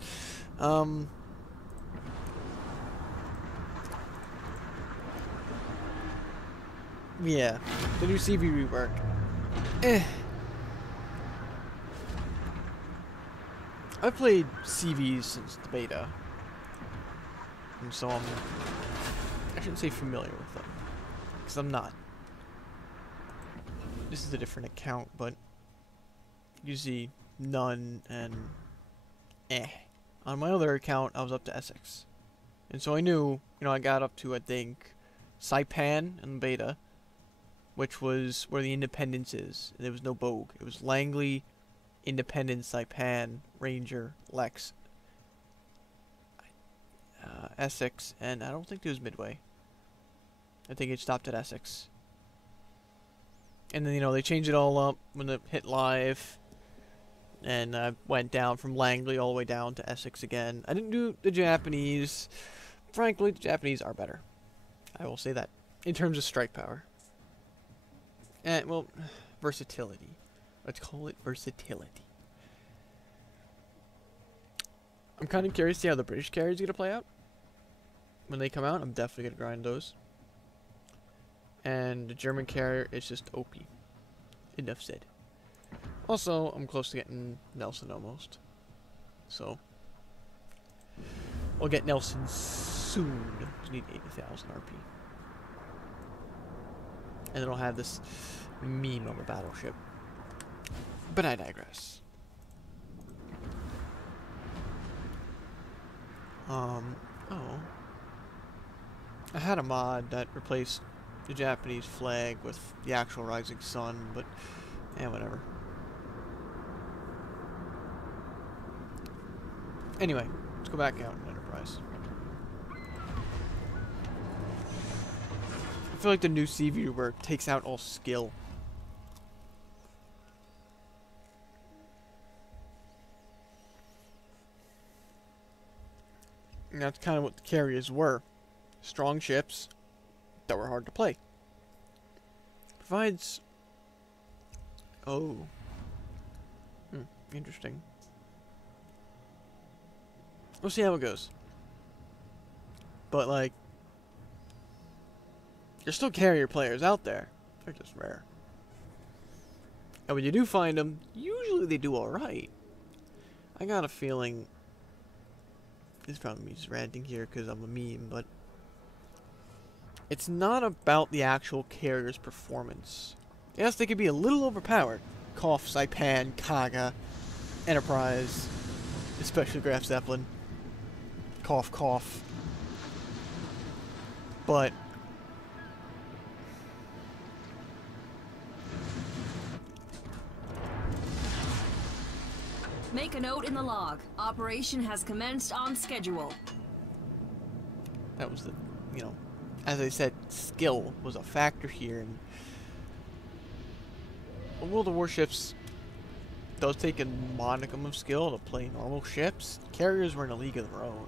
Yeah, the new CV rework. I've played CVs since the beta, and so I shouldn't say familiar with them, because I'm not. This is a different account, but you see none and On my other account, I was up to Essex, and so I knew, I got up to, I think, Saipan in beta, which was where the Independence is. There was no Bogue. It was Langley, Independence, Saipan, Ranger, Lex, Essex, and I don't think there was Midway. I think it stopped at Essex. And then, they changed it all up when it hit live, and I went down from Langley all the way down to Essex again. I didn't do the Japanese. Frankly, the Japanese are better. I will say that, in terms of strike power. And, well, versatility. Let's call it versatility. I'm kind of curious to see how the British carriers are going to play out. When they come out, I'm definitely going to grind those. And the German carrier is just OP. Enough said. Also, I'm close to getting Nelson almost. So, we'll get Nelson soon. Just need 80,000 RP. And then I'll have this meme on the battleship. But I digress. Oh. I had a mod that replaced the Japanese flag with the actual rising sun, but yeah, whatever. Anyway, let's go back out in Enterprise. I feel like the new sea viewer takes out all skill. And that's kind of what the carriers were. Strong ships that were hard to play. Provides... Oh. Interesting. We'll see how it goes. But, like... There's still carrier players out there. They're just rare. And when you do find them, usually they do alright. I got a feeling... It's probably me just ranting here because I'm a meme, but... It's not about the actual carrier's performance. Yes, they could be a little overpowered. Cough, Saipan, Kaga, Enterprise, especially Graf Zeppelin. Cough, cough. But... Make a note in the log. Operation has commenced on schedule. That was the, you know, as I said, skill was a factor here. And World of Warships does take a modicum of skill to play normal ships. Carriers were in a league of their own.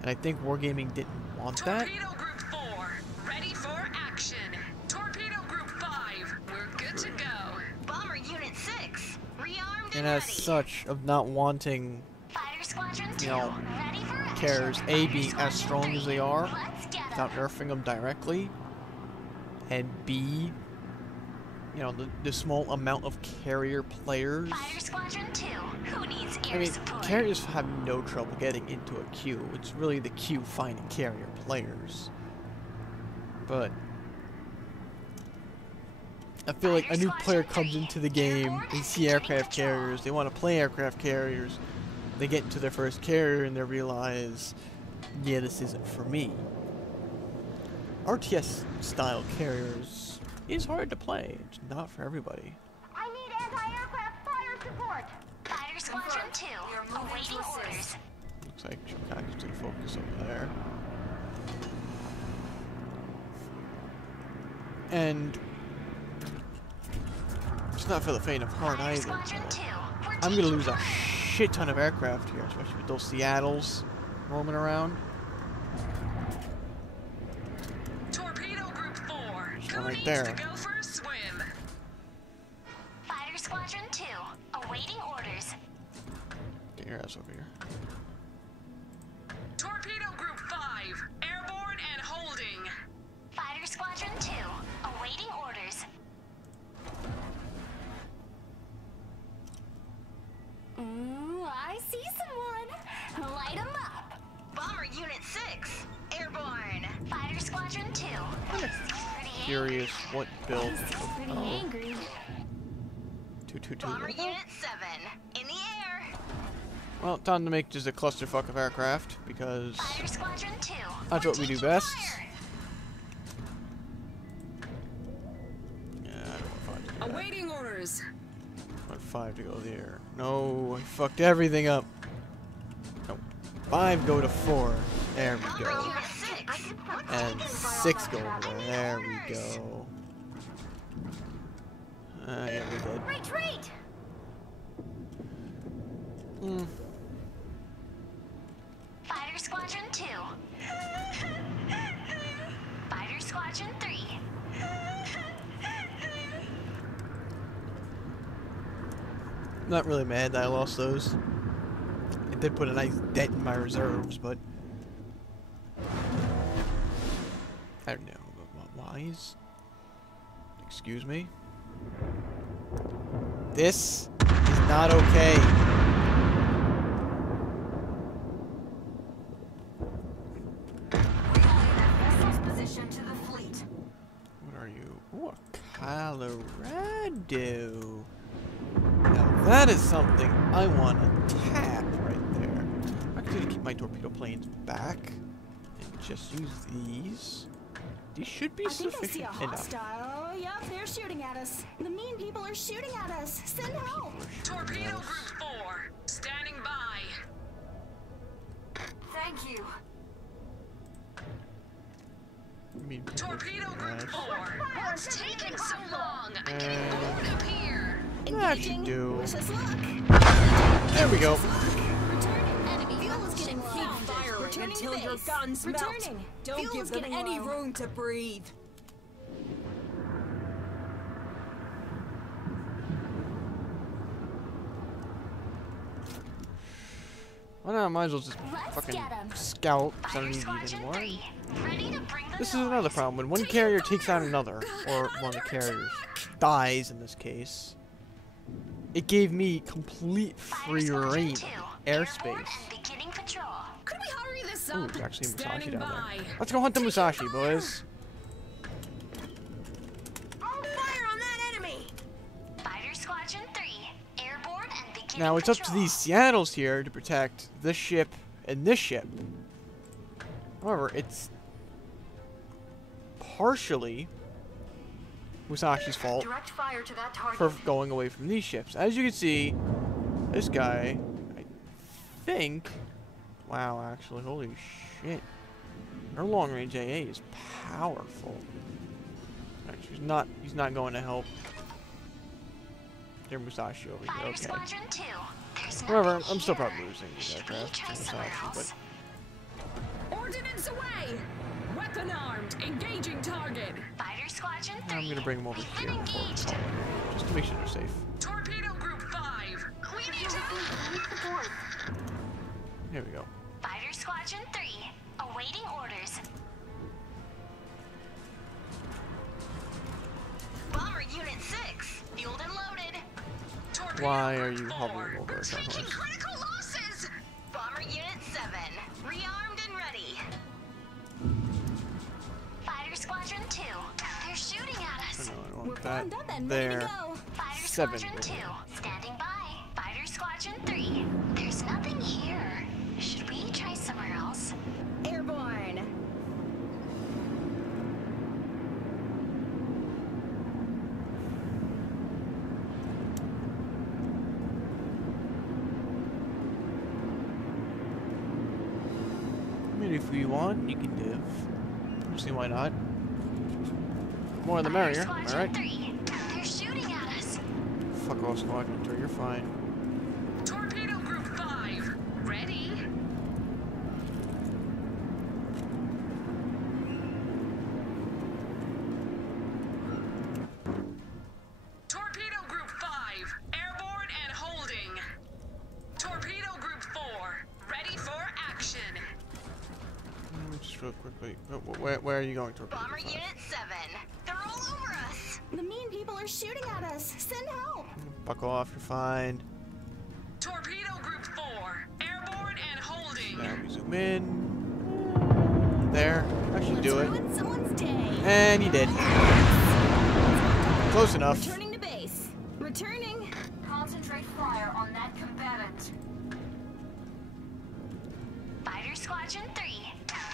And I think Wargaming didn't want that. Torpedo Group 4, ready for action. Torpedo Group 5, we're good to go. Bomber Unit 6, rearmed And and as ready. such, of not wanting, Fighter Squadron 2, you know, ready for action. carriers A being Fighter as strong as they are, Let's get 'em. without nerfing them directly, and B, you know, the small amount of carrier players. Fighter Squadron 2, who needs air I mean, support? carriers have no trouble getting into a queue. It's really the queue finding carrier players. But I feel like a new player comes into the game, they see aircraft carriers, they want to play aircraft carriers, they get into their first carrier and they realize, yeah, this isn't for me. RTS style carriers is hard to play, it's not for everybody. I need anti-aircraft fire support. Fighter Squadron 2, You're moving awaiting to orders. assist. Looks like Chicago's gonna focus over there. And it's not for the faint of heart Fighter either. Squadron 2, we're I'm gonna taking lose a fire. shit ton of aircraft here, especially with those Seattles roaming around. Torpedo Group 4, one who right needs there. to go for a swim? Fighter Squadron 2, awaiting orders. Get your ass over here. Torpedo Group 5, airborne and holding. Fighter Squadron 2, awaiting orders. Ooh, I see someone. Light 'em up. Bomber Unit 6, airborne. Fighter Squadron 2. Curious what build. Pretty Oh, angry. 222. Bomber Unit 7, in the air. Well, time to make just a clusterfuck of aircraft because Fighter Squadron 2. that's we're what we do taking best. fire. Yeah, I don't want 5 to do that. Awaiting orders. I want 5 to go there. No, I fucked everything up. No, 5 go to 4. There we Bomber go. Unit 6, And 6 go over there. There we go. Yeah, we did. Retreat! Fighter Squadron 2. Fighter Squadron 3. Not really mad that I lost those. It did put a nice dent in my reserves, but I don't know. Why is... Excuse me? This is not okay. Position to the fleet. What are you? Ooh, Colorado. Now that is something I want to tap right there. I'm going to keep my torpedo planes back and just use these. These should be I think I see sufficient a enough. hostile. Yep, they're shooting at us. The mean people are shooting at us. Send help. Torpedo Group 4, standing by. Thank you. Torpedo Group 4, what's taking so long? I'm getting bored up here. That should do. Wish us luck. There we go. Returning. Enemy fuel is getting low. Keep firing Returning until to your base. guns melt. Returning. Don't Fuel give is them getting any low. room to breathe. Well, now I might as well just Let's fucking get 'em. scout, because I don't Fighter need these Squadron anymore. 3, ready to bring the This is another noise. problem. When one carrier takes out another, or one of the carriers dies in this case, it gave me complete Fighter free Squadron reign 2, airspace. airborne and beginning patrol. Could we hurry this Ooh, up? there's actually a Musashi Standing down by. there. Let's go hunt the Musashi, boys. All fire on that enemy. Fighter Squadron 3, airborne and beginning Now it's up to patrol. these Seattles here to protect this ship and this ship. However, it's partially Musashi's fault Direct fire to that target. for going away from these ships. As you can see, this guy, I think, wow, actually, holy shit. Our long-range AA is powerful. Alright, he's not going to help. There's Musashi over here, Fighter okay. Squadron 2, there's However, nothing I'm still here. probably losing these Should we aircraft try to somewhere Musashi, else? but Ordnance away. Weapon armed, engaging target. Fighter Squadron 3, I'm gonna bring them over we've here been engaged. just to make sure they're safe. Torpedo Group 5, we need to... Here we go. Fighter Squadron 3, awaiting orders. Bomber Unit 6, fueled and loaded. Torpedo Why Group are you 4, hovering over we're a taking horse? critical losses. Bomber Unit 7, rearmed and ready. Fighter Squadron 2, they're shooting at us. I We're want that primed up and ready to there. go. Fighter 7 Squadron will 2, do. standing by. Fighter Squadron 3, there's nothing here. Should we try somewhere else? Airborne. I mean, if we want, you can div. I don't see why not. More the merrier. Fighter All right. Squadron 3, they're shooting at us. Fuck off, Squadron 3. You're fine. Torpedo Group 5, ready. Torpedo Group 5, airborne and holding. Torpedo Group 4, ready for action. Just real quickly. Where are you going, Torpedo? Bomber 5? Unit 7, they're all over us. The mean people are shooting at us. Send help. Buckle off. You're fine. Torpedo Group 4, airborne and holding. Now we zoom in. There. That should do it. Ruin someone's day. And you did. Close enough. Returning to base. Returning. Concentrate fire on that combatant. Fighter Squadron 3,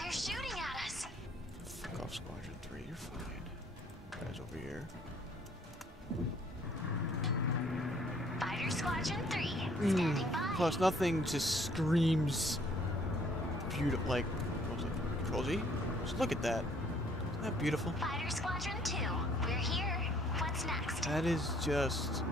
they're shooting at us. Fuck off, Squadron 3. You're fine. Guys over here. Fighter Squadron 3, standing by. Plus, nothing just screams beautiful. Like, what was it? Control Z? Just look at that. Isn't that beautiful? Fighter Squadron 2, we're here. What's next? That is just.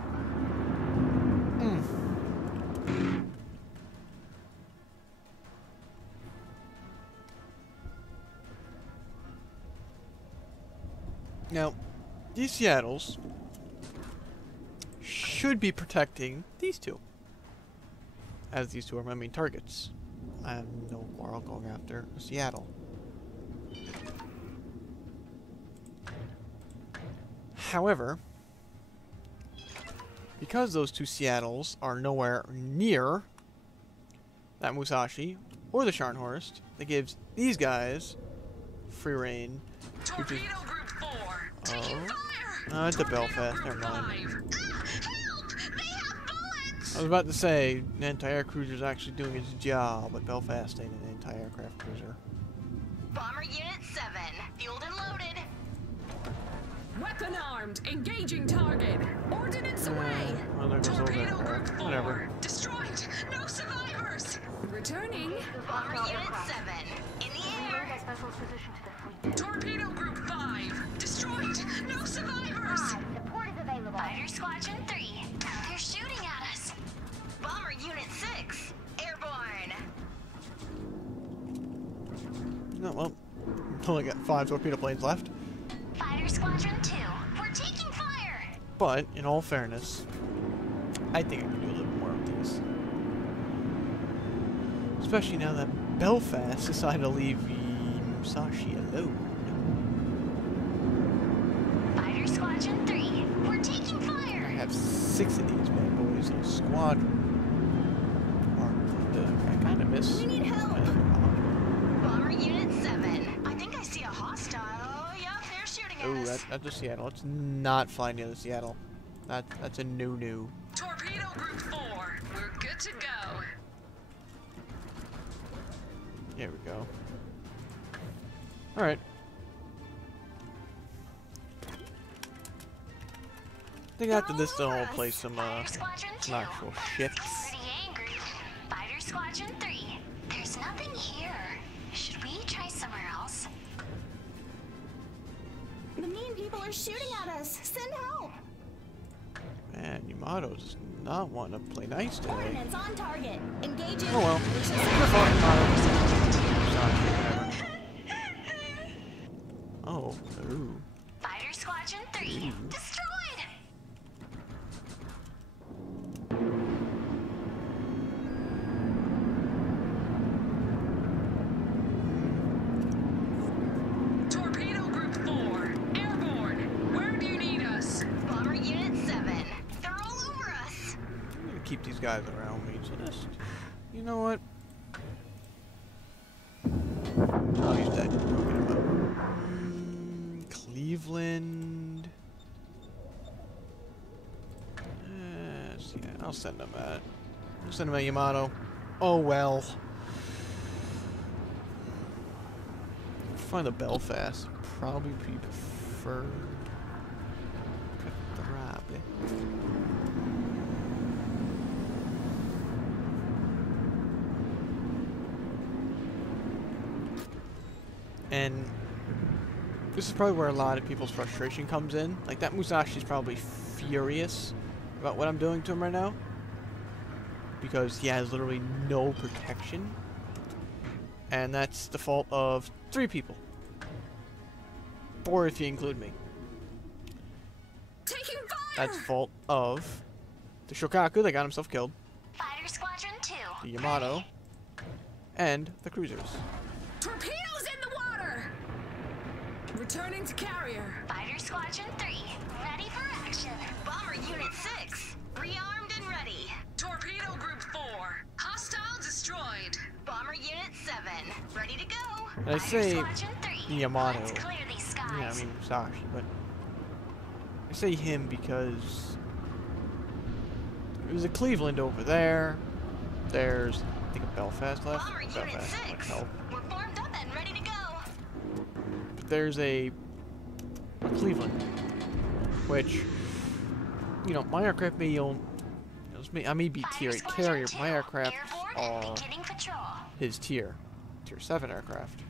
Now, these Seattles should be protecting these two, as these two are my main targets. I have no quarrel going after Seattle. However, because those two Seattles are nowhere near that Musashi or the Scharnhorst, that gives these guys free reign. Torpedo Group 4, taking fire! Oh, it's a Torpedo Belfast, Group never mind. 5. Help! They have bullets! I was about to say, an anti-air cruiser is actually doing its job, but Belfast ain't an anti-aircraft cruiser. Bomber Unit 7, fueled and loaded. Weapon armed, engaging target. Ordnance away. Well, there goes those Torpedo Group aircraft. 4, Whatever. destroyed. No survivors. Returning. Bomber Unit 7, in the air. A special position to the fleet. Torpedo Group 5, destroyed. No survivors. Support is available. Fighter Squadron 3. They're shooting at us. Bomber Unit 6, airborne. No, well, only got 5 torpedo planes left. Fighter Squadron 2. We're taking fire. But, in all fairness, I think I can do a little more of these. Especially now that Belfast decided to leave the Musashi alone. Fighter Squadron 3. We're taking I fire. have 6 of these bad boys in a squadron. I kind of miss. We need help. Bomber Unit 7, I think I see a hostile. Yep, they're shooting at Oh, us. that's a Seattle. Let's not fly near the Seattle. That's a no-no. Torpedo Group 4, we're good to go. There we go. Alright. I think after this, then I'll play some Fighter Squadron 2. actual ships. Pretty angry. Fighter Squadron 3. There's nothing here. Should we try somewhere else? The mean people are shooting at us. Send help. Man, Yamato does not want to play nice today. Ordnance on target. Engaging. Oh well. Your fault, Yamato. Sorry, whatever. Oh, ooh. Fighter Squadron 3. Destroyed. Torpedo Group 4, airborne. Where do you need us? Bomber Unit 7, they're all over us. I'm gonna keep these guys around me, so just, you know what? Oh, he's dead. Go get him up. Cleveland. Yeah, I'll send him at. I'll send him at Yamato. Oh well. Find the Belfast. Probably be preferred. Preferable. And this is probably where a lot of people's frustration comes in. Like, that Musashi's probably furious about what I'm doing to him right now, because he has literally no protection. And that's the fault of 3 people. 4 if you include me. Taking fire! That's the fault of the Shokaku that got himself killed, Fighter Squadron 2. the Yamato, and the cruisers. Torpedoes in the water! Returning to carrier. Fighter Squadron 3. Ready for action. Bomber Unit 6, rearmed and ready. Torpedo Group 4, hostile destroyed. Bomber Unit 7, ready to go. And I Fighter say Squadron 3. Yamato. Let's clear these skies. Yeah, I mean Musashi, but I say him because there's a Cleveland over there. There's, I think, a Belfast left. Bomber Unit Belfast, 6, like hell. we're formed up and ready to go. But there's a Cleveland, which, you know, my aircraft may own. I may be tier 8 carrier, but my aircraft are his tier 7 aircraft.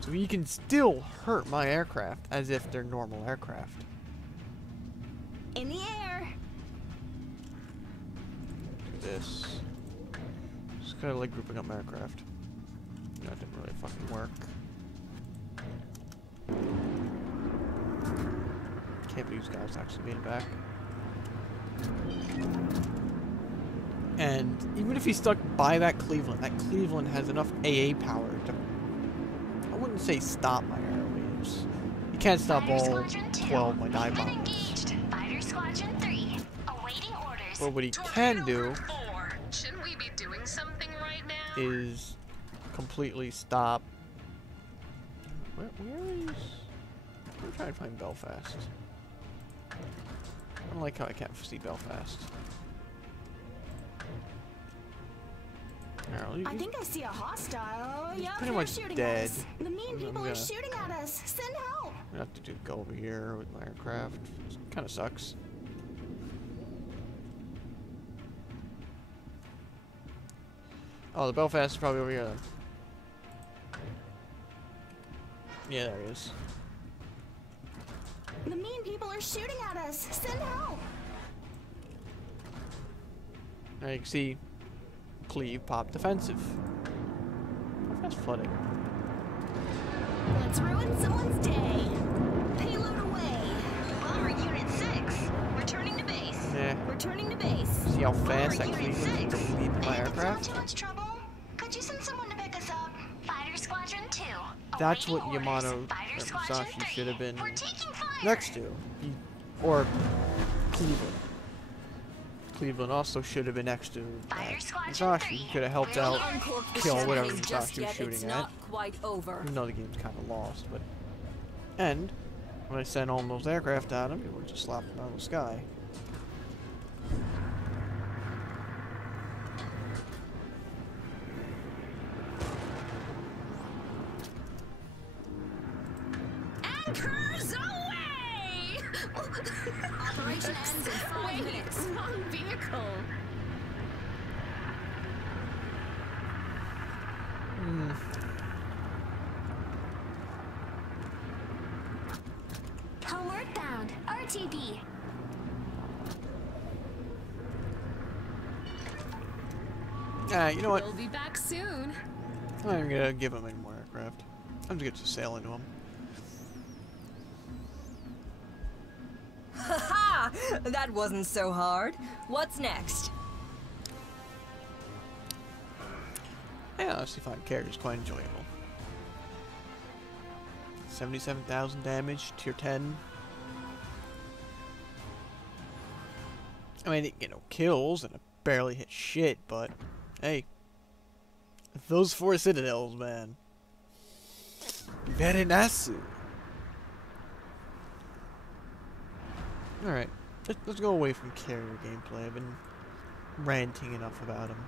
So he can still hurt my aircraft as if they're normal aircraft. In the air. Do this. Just kind of like grouping up my aircraft. That didn't really fucking work. Can't believe these guys actually made it back. And even if he's stuck by that Cleveland has enough AA power to, I wouldn't say stop my air waves. You can't stop Fighter all Squadron 2, 12 my dive we've been bombs. engaged. Fighter Squadron 3, awaiting orders. But what he Torpedo can do Group 4. Shouldn't we be doing something right now? is completely stop. Where is? I'm trying to find Belfast. I don't like how I can't see Belfast. I think I see a hostile. He's Yep, pretty they're much shooting dead. at us. The mean I'm people gonna- are shooting at us. Send help. I'm gonna have to go over here with my aircraft. Kind of sucks. Oh, the Belfast is probably over here then. Yeah, there he is. The mean people are shooting at us. Send help. Now you can see Cleve pop defensive. Belfast flooding. Let's ruin someone's day. Payload away. Bomber Unit 6, returning to base. Yeah. Returning to base. See how fast that Unit Cleveland 6. can leap my If it's not aircraft? too much trouble, could you send someone to pick us up? Fighter Squadron 2, That's what awaiting Yamato orders. Fighter or Squadron Musashi 3, should have been we're taking fire. next to. Or Cleveland. Cleveland also should have been next to Fighter Squadron Musashi. 3, Could have helped out Uncork the kill whatever champagne just Musashi was yet. It's shooting at. not quite over. Even though the game's kind of lost, but... And, when I sent all those aircraft at him, it would just slap them out of the sky. Anchors away! Operation ends in 5 minutes. Wrong vehicle. Homeward bound, RTB. You know what? We'll be back soon. I'm not even gonna give him any more aircraft. I'm just gonna sail into him. Ha! That wasn't so hard. What's next? I honestly find characters quite enjoyable. 77,000 damage, tier 10. I mean, you know, kills and it barely hit shit, but hey, those 4 citadels, man. Very nice. Alright, let's go away from carrier gameplay. I've been ranting enough about them.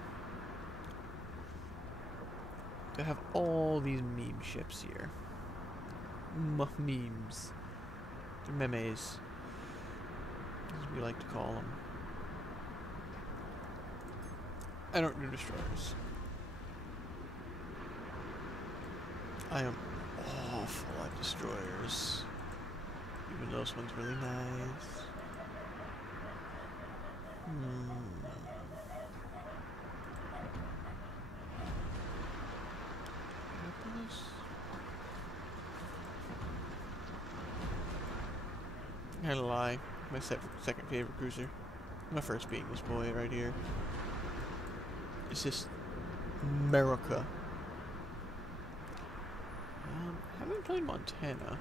They have all these meme ships here. Memes. They're memes, as we like to call them. I don't do destroyers. I am awful at destroyers. Even though this one's really nice. Weapons? I gotta lie. My second favorite cruiser. My first being this boy right here. It's just America. Haven't played Montana.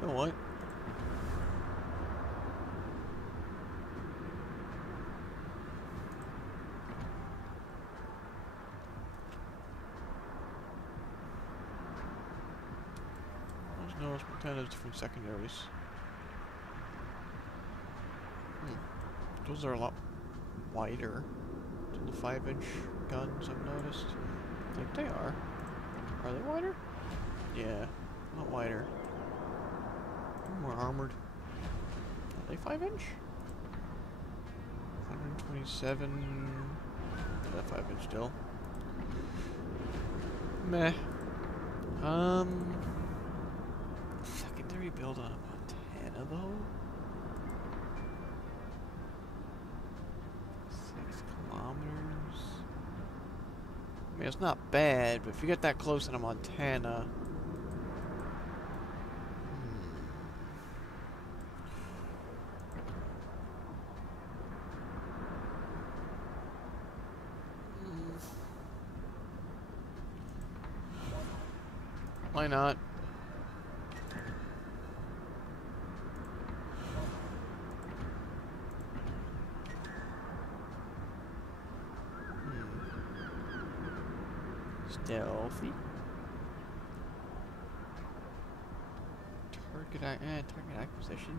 You know what? No, it's Montana's different secondaries. Those are a lot wider than the 5-inch guns I've noticed. I think they are. Are they wider? Yeah, a lot wider. More armored. Are they 5-inch? 127. That 5-inch still. Meh. Secondary build on a Montana though? 6 kilometers mean, it's not bad, but if you get that close in a Montana... Why not? Stealthy. Target acquisition.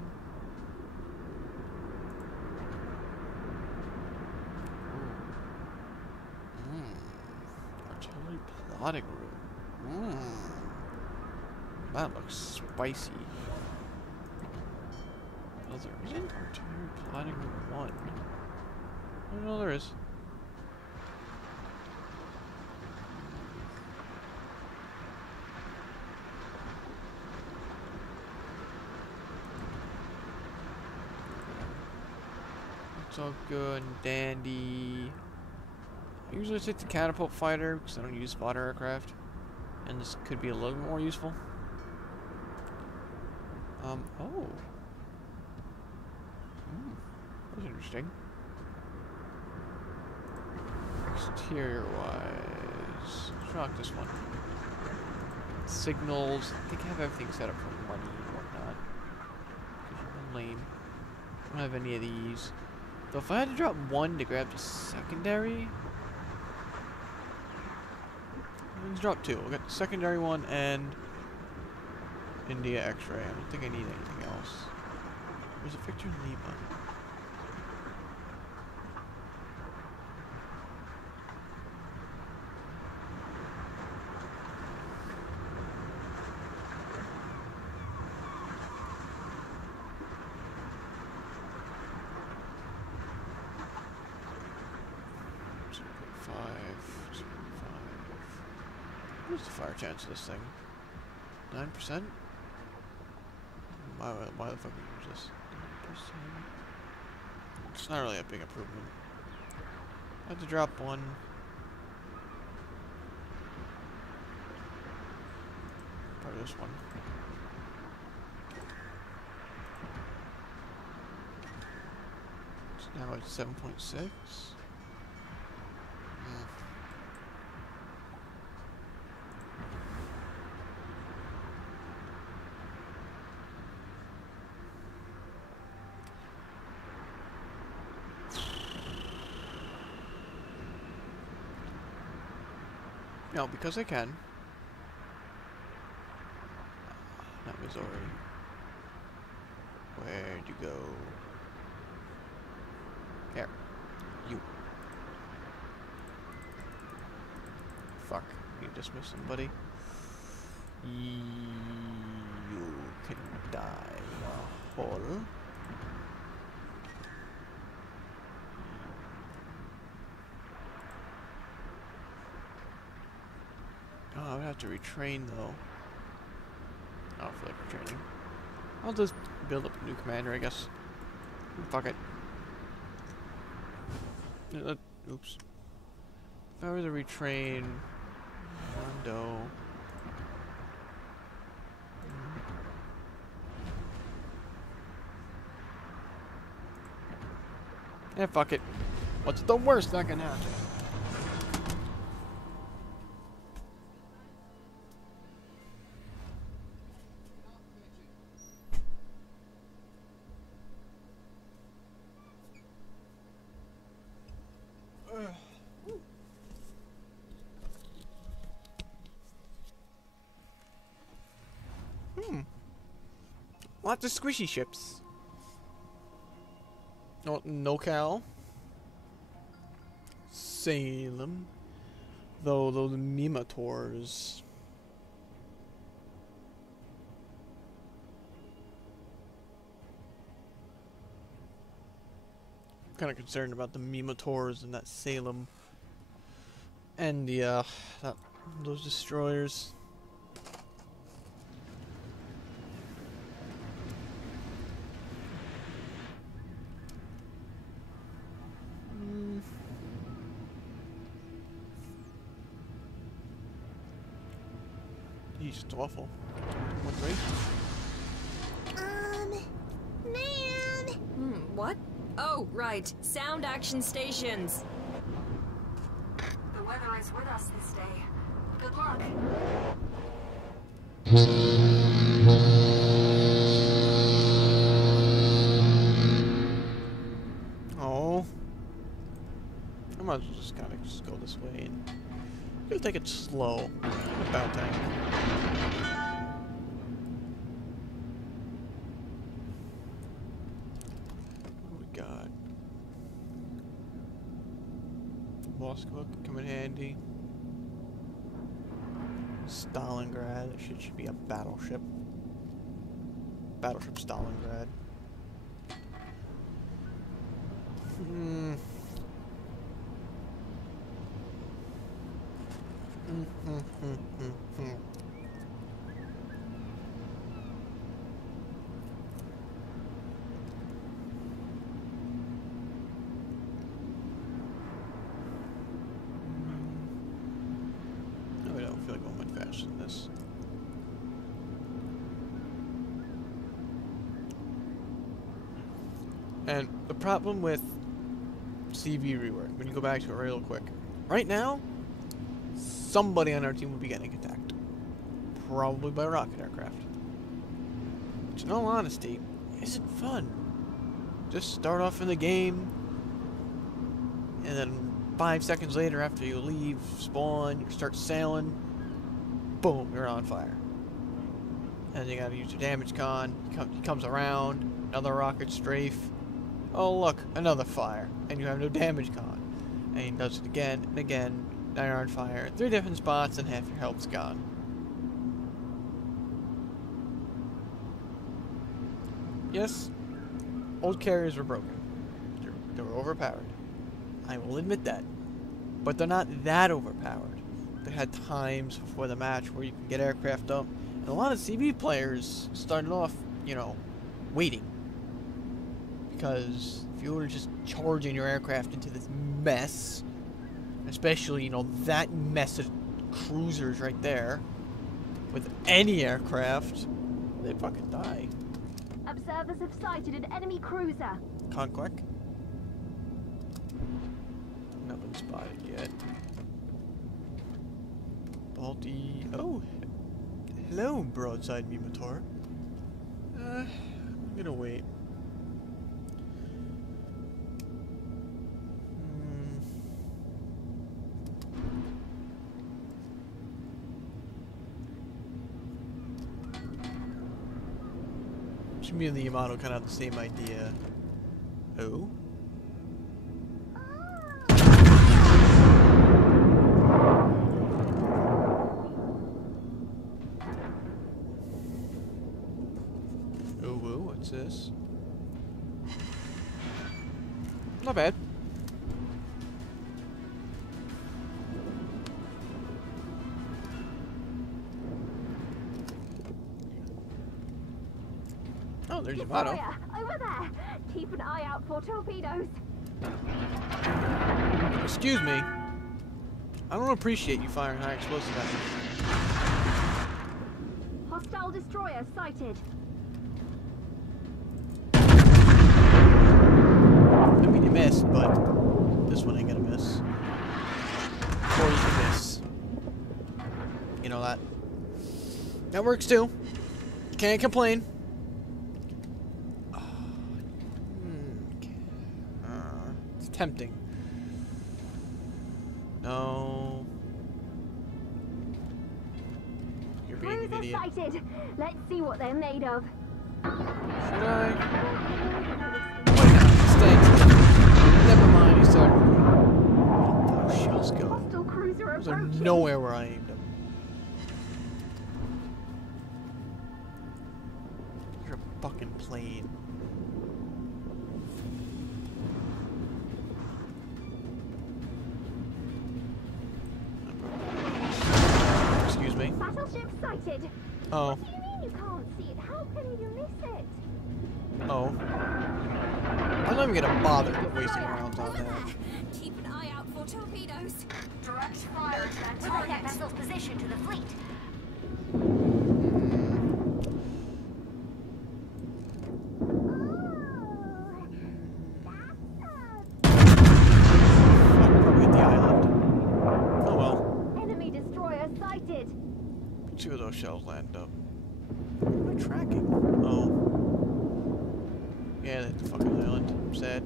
Artillery plotting room. That looks spicy. Oh, there isn't artillery plotting room 1. Oh no, there is. It's all good and dandy. I usually take the catapult fighter because I don't use spotter aircraft. And this could be a little more useful. Oh. That's interesting. Exterior wise. Let's rock this one. Signals. I think I have everything set up for money and whatnot. Because I'm lame. I don't have any of these. So if I had to drop one to grab the secondary, let's drop two. We'll get the secondary one and India X-ray. I don't think I need anything else. There's a Victor Lima. What's the fire chance of this thing? 9%? Why the fuck would we use this? 9%? It's not really a big improvement. I have to drop one. Probably this one. So now it's 7.6. No, because I can. Not Missouri. Where'd you go? Here. You. Fuck. You dismiss somebody. You can die in a hole. Oh, I would have to retrain though. I don't feel like retraining. I'll just build up a new commander, I guess. Fuck it. Oops. If I were to retrain Rondo. Yeah, fuck it. What's the worst that can happen? Lots of squishy ships. Oh, NoCal. Salem. Though those Mimators. I'm kind of concerned about the Mimators and that Salem. And the, those destroyers. Jeez, it's awful. What's right? Ma'am. What? Oh, right. Sound action stations. The weather is with us this day. Good luck. Oh. I might as well just kind of just go this way and we'll take it slow. About time. What we got? Moscow could come in handy. Stalingrad, that shit should be a battleship. Battleship Stalingrad. I don't feel like going much faster than this. And the problem with CV rework, when you go back to it real quick, right now, somebody on our team will be getting attacked. Probably by rocket aircraft. Which, in all honesty, isn't fun. Just start off in the game, and then 5 seconds later, after you leave, spawn, you start sailing, boom, you're on fire. And you gotta use your damage con, he comes around, another rocket strafe, oh look, another fire, and you have no damage con. And he does it again and again, now you're on fire, 3 different spots, and half your health's gone. Yes, old carriers were broken. They were overpowered. I will admit that. But they're not that overpowered. They had times before the match where you can get aircraft up. And a lot of CV players started off, you know, waiting. Because if you were just charging your aircraft into this mess, especially, you know, that mess of cruisers right there, with any aircraft, they'd fucking die. Observers have sighted an enemy cruiser. Conquest. Nothing spotted yet. Balti. Oh, hello, broadside Mimator. I'm gonna wait. Me and the Yamato kind of have the same idea. Oh? Oh, whoa, what's this? Not bad. Oh, there's Yamato. Over there. Keep an eye out for torpedoes. Excuse me. I don't appreciate you firing high explosives at me. Hostile destroyer sighted. I mean, you missed, but this one ain't gonna miss. Or you can miss. You know that. That works too. Can't complain. It's tempting. No. You're being an idiot. Sighted. Let's see what they're made of. Should I? Wait, never mind, you start. Those shells go. Hostile cruiser Those are approaching. nowhere where I aimed them. You're a fucking plane. Excuse me. Battleship sighted. Oh. What do you mean you can't see it? How can you miss it? Oh. I'm not even gonna bother wasting rounds on that. Keep an eye out for torpedoes. Direct fire to that We'll let that target. vessel's position to the fleet. those shells land up? What am I tracking? Oh. Yeah, that's the fucking island. I'm sad.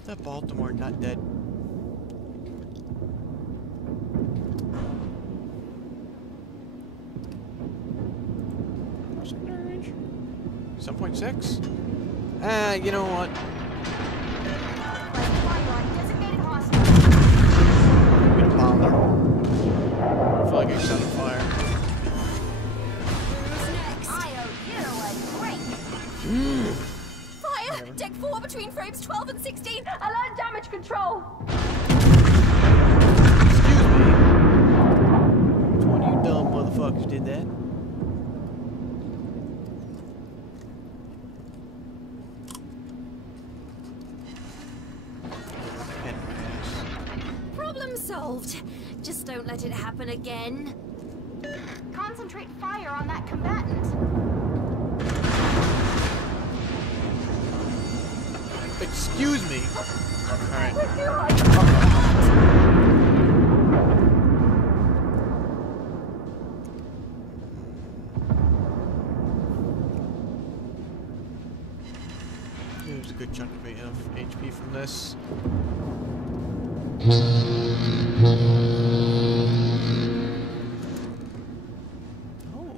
Is that Baltimore not dead? Secondary range? 7.6? Ah, you know what? I'm gonna bomb her. I feel like I set on fire. Who's next? I owe you a drink. Fire! Whatever. Deck 4 between frames 12 and 16. Alert damage control. Excuse me. Which one of you dumb motherfuckers did that? Pen my ass. Problem solved. Just don't let it happen again. Concentrate fire on that combatant. Excuse me. Alright. There's a good chunk of HP from this. Oh.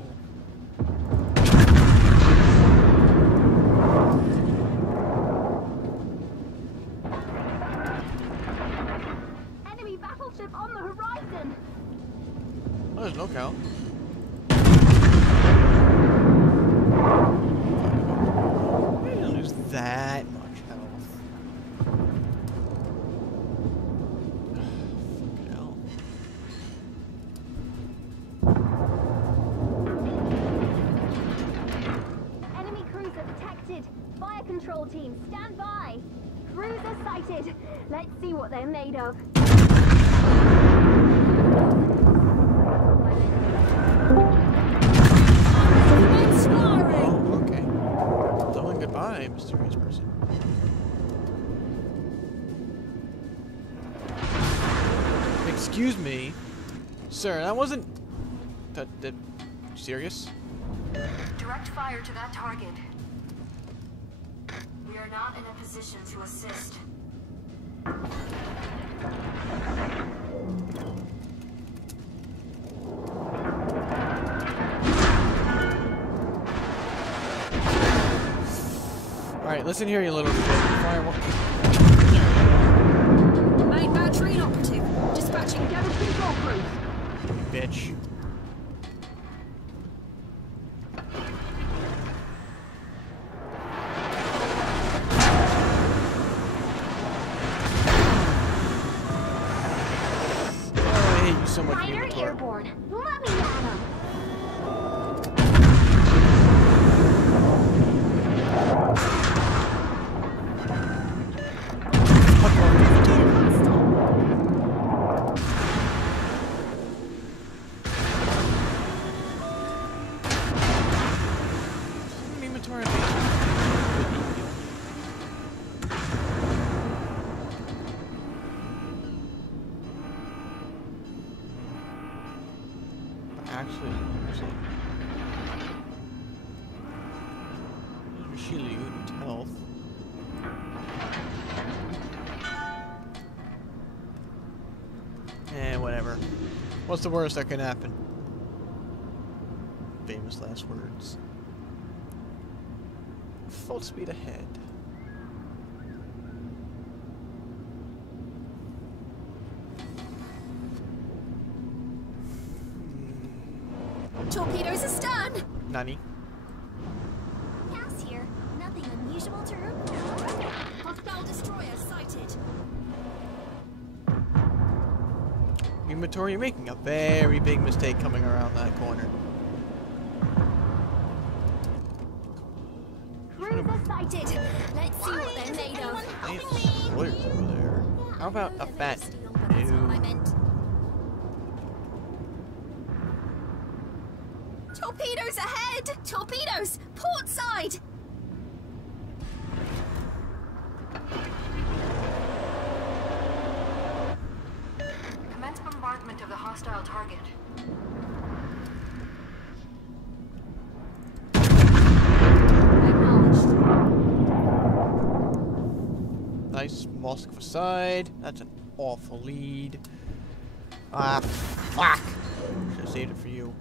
Enemy battleship on the horizon. Oh, there's no count. I didn't lose that much health. Fucking hell. Enemy cruiser detected. Fire control team, stand by. Cruiser sighted. Let's see what they're made of. Oh, okay. Doing goodbye, mysterious person. Excuse me, sir. That wasn't. That serious? Direct fire to that target. We are not in a position to assist. All right, listen here, you little bit. Firewall. Main battery inoperative. Dispatching damage control crew. Bitch. Oh, I hate you so much, Fighter Minotaur. airborne. Let me at him. Minotaur, I actually, shield you with health. Whatever. What's the worst that can happen? Famous last words. Full speed ahead. Torpedoes astern. Nani? Pass here. Nothing unusual to report. Hostile destroyer sighted. Inventory, you're making a very big mistake coming around that corner. Cruiser sighted. Let's see what they're made of. They have destroyers over there. How about a fat That's what I dude? meant. Torpedoes ahead! Torpedoes! Port side! Commence bombardment of the hostile target. Moskva side. That's an awful lead. Ah, fuck! Should have saved it for you.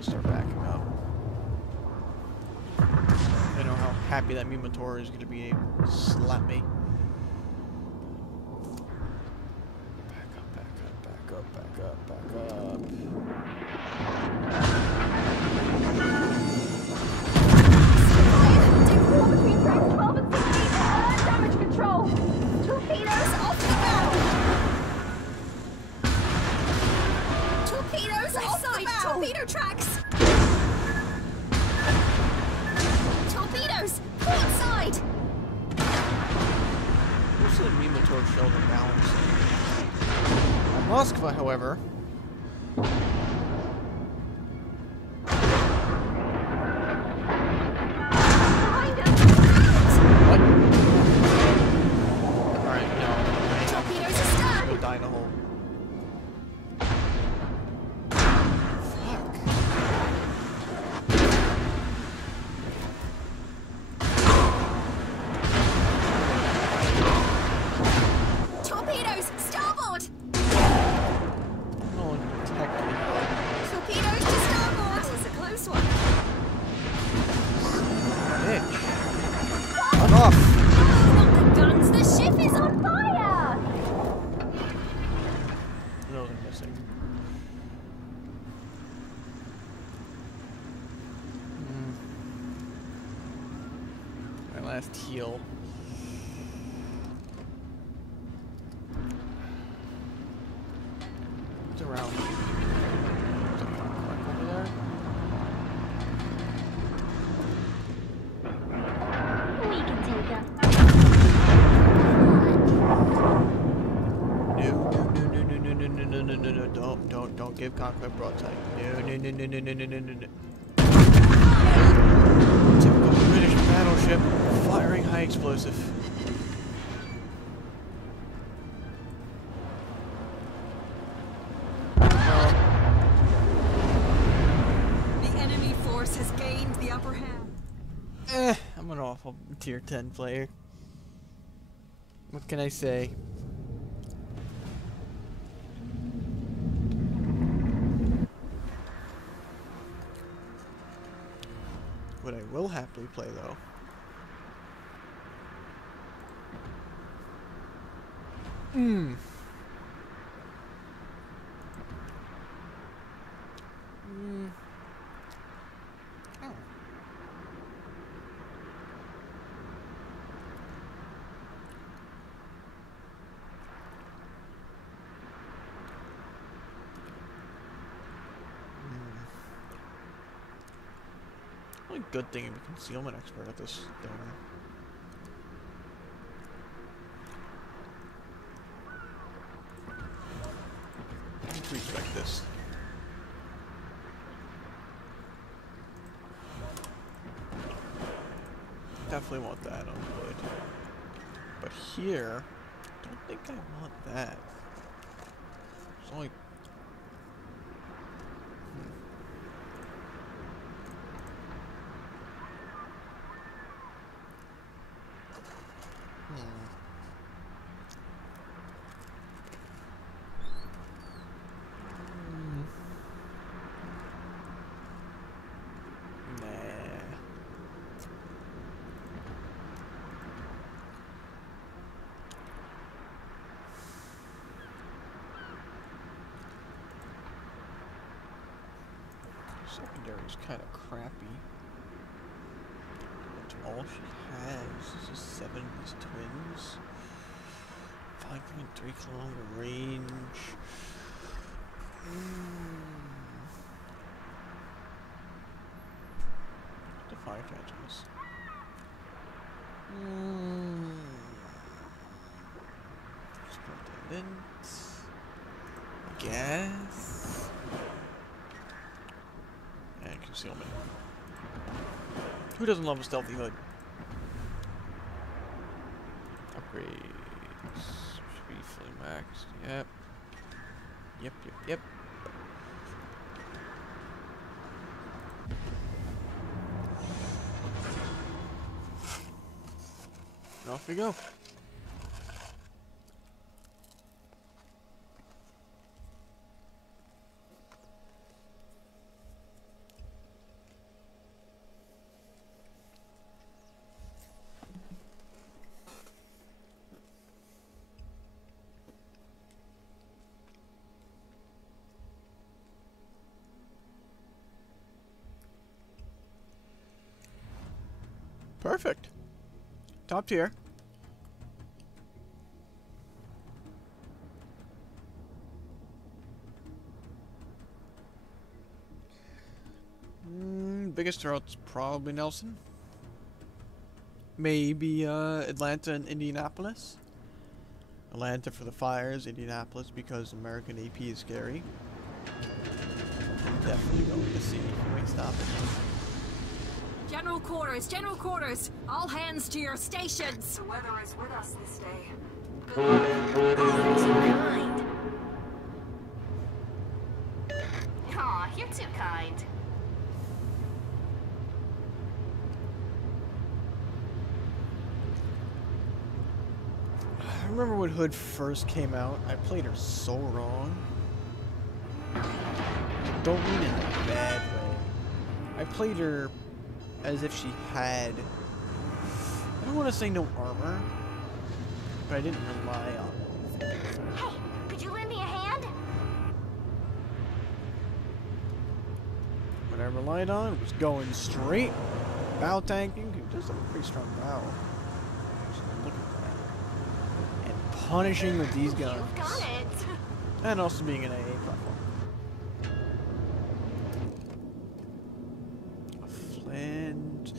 Start backing up. I know how happy that Minotaur is going to be able to slap me. Back up, back up, back up, back up, back up. Take war between frames 12 and 16 for alert damage control. Torpedoes off the bow. Torpedoes off the bow. Torpedo tracks. Torpedoes, port side. Most of the Minotaur shells are balanced. Moskva, however, Behind us. what? Alright, no. Torpedoes astern. Go die in a hole. Fuck. Torpedoes starboard. No, technically. Torpedoes to starboard. That was a close one. Bitch. Run off. Not the guns. The ship is on fire. No, they're missing. My last heal. It's around. Is it over there? We can take her. No, don't give Conquest broadside. No. Typical British battleship firing high explosive. The enemy force has gained the upper hand. I'm an awful tier 10 player. What can I say? What I will happily play, though, Oh. Only good thing I'm a concealment expert at this thing. I need to respect this. Definitely want that on wood. But here, I don't think I want that. There's only... Secondary is kind of crappy. That's all she has. Is just 7 of these twins. 5.3 kilometer range. The fire catches. Guess. And concealment. Who doesn't love a stealthy hood? Upgrades. Should be fully maxed. Yep. Yep. And off we go. Perfect. Top tier. Biggest threat's probably Nelson. Maybe Atlanta and Indianapolis. Atlanta for the fires, Indianapolis because American AP is scary. Definitely going to see. Wait, stop it. General quarters, all hands to your stations. The weather is with us this day. Good luck. You're too kind. Aw, you're too kind. I remember when Hood first came out, I played her so wrong. Don't mean in a bad way. I played her as if she had, I don't want to say no armor, but I didn't rely on it. Hey, could you lend me a hand? What I relied on was going straight, bow tanking, who does have a pretty strong bow. Actually, look at that. And punishing with these guns. You've got it. And also being an AA platform. Flint.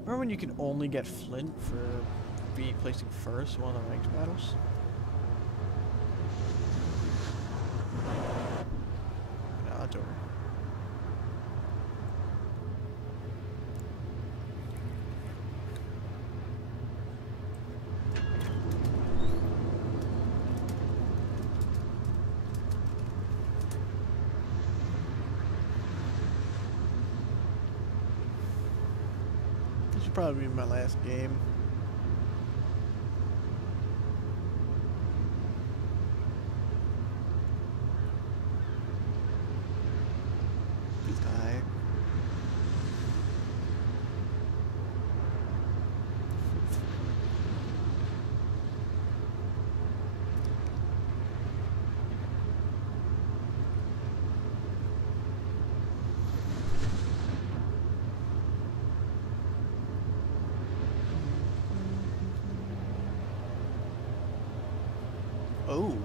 Remember when you can only get Flint for placing first in one of the ranked battles? Nah, door. This should probably be my last game. Please die. Oh.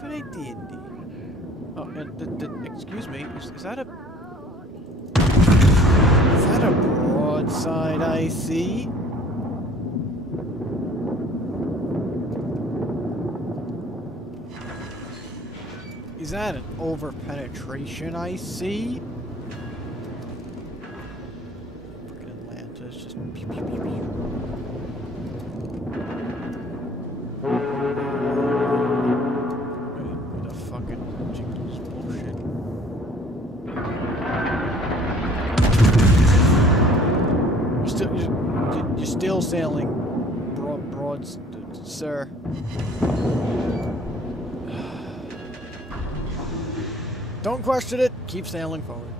What I did. Oh, and excuse me. Is that a broadside I see? Is that an over-penetration I see? Freaking Atlanta is just pew, pew, pew, pew. What the fucking jingles bullshit. You're still sailing, broads, sir. Don't question it. Keep sailing forward.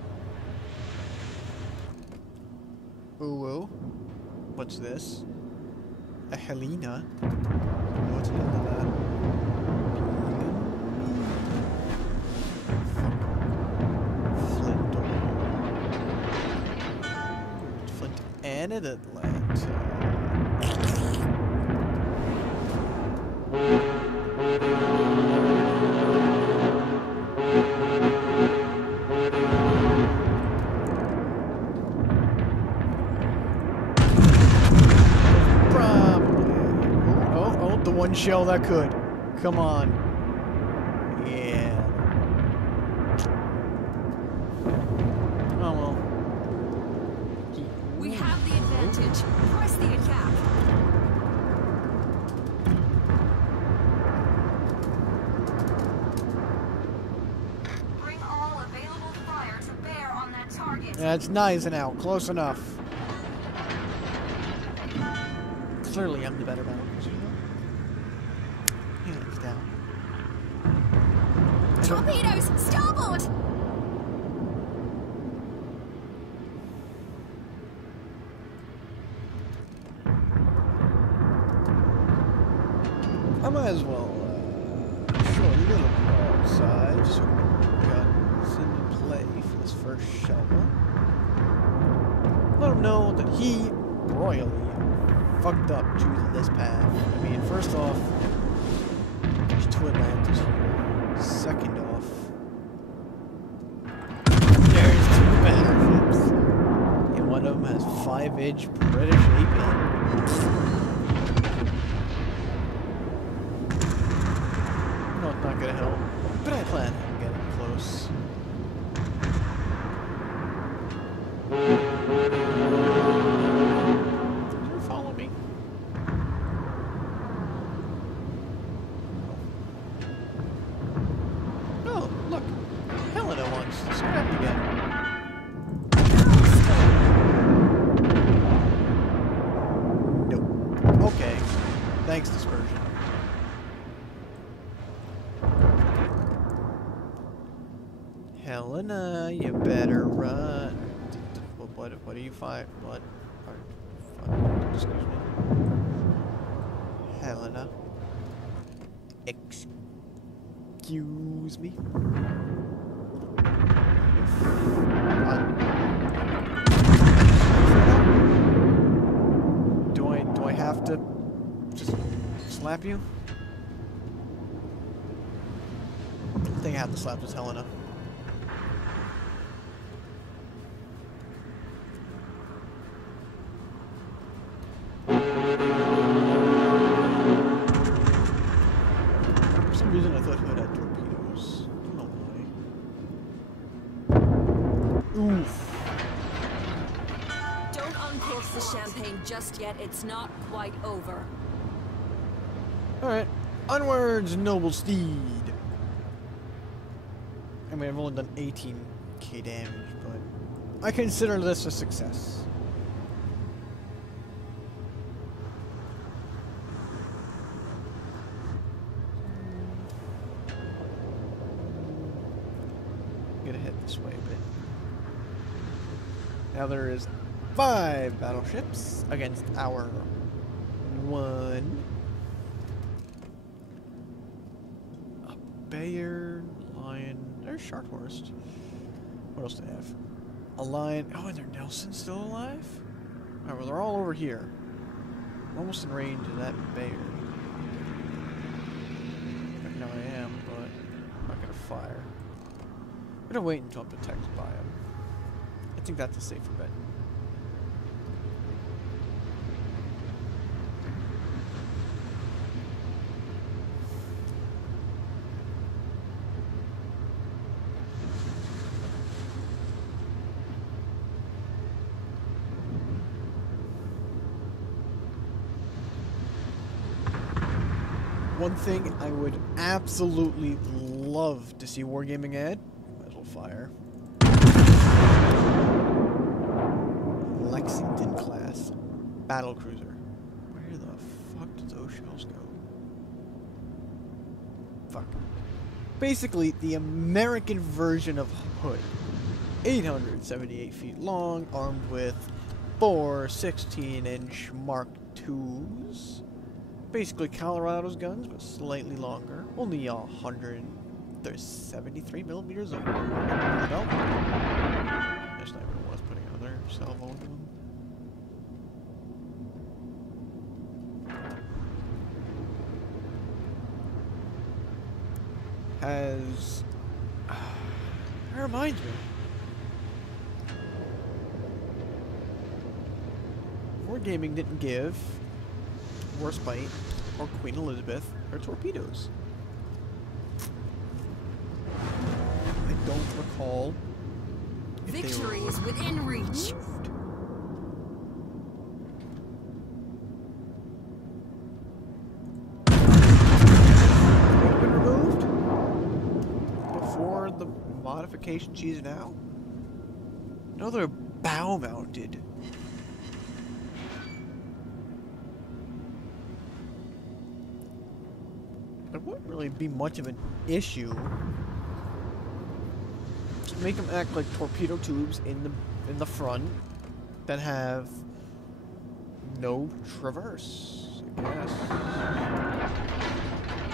Ooh, ooh. What's this? A Helena? What's Helena? Flint and an Atlanta. One shell that could. Come on. Yeah. Oh well. We have the advantage. Press the attack. Bring all available fire to bear on that target. That's nice and out. Close enough. Clearly, I'm the better battle cruiser. Hands down. Torpedoes! Starboard! I might as well show a little broadside so we got into play for this first shovel. Let him know that he royally fucked up choosing this path. I mean, first off, there's two Atlantis here. Second off, there's two battleships. And one of them has 5-inch British AP. Not gonna help, but I plan on getting close. Did you follow me? Oh, look. Helena wants to scrap again. Nope. Okay. Thanks, Dispersion. Helena, you better run. What are you fighting? What? Excuse me. Helena. Excuse me. Do I have to just slap you? I think I have to slap this Helena. I thought Hood had torpedoes. I don't know why. Oof. Don't uncork the champagne just yet. It's not quite over. Alright. Onwards, noble steed. I mean, I've only done 18k damage, but I consider this a success. Gonna head this way a bit. Now there is 5 battleships against our 1. A Bayard, Lion, there's Sharkhorst. What else do they have? A Lion, oh, and their Nelson's still alive? Alright, well they're all over here. I'm almost in range of that Bayard. Right now I am, but I'm not gonna fire. I'm gonna wait until I'm protected by him. I think that's a safer bet. One thing I would absolutely love to see Wargaming add, might as well fire. Lexington class battle cruiser. Where the fuck did those shells go? Fuck. Basically, the American version of Hood. 878 feet long, armed with 4 16-inch Mark IIs. Basically Colorado's guns, but slightly longer. Only 173 millimeters of belt. That's not even worth putting another salvo into them. Has... That reminds me. Wargaming didn't give Warspite or Queen Elizabeth her torpedoes. I don't recall if Victory they were is within reach. They've been removed before the modification she's now. Another bow mounted. It wouldn't really be much of an issue. Just make them act like torpedo tubes in the front that have no traverse, I guess.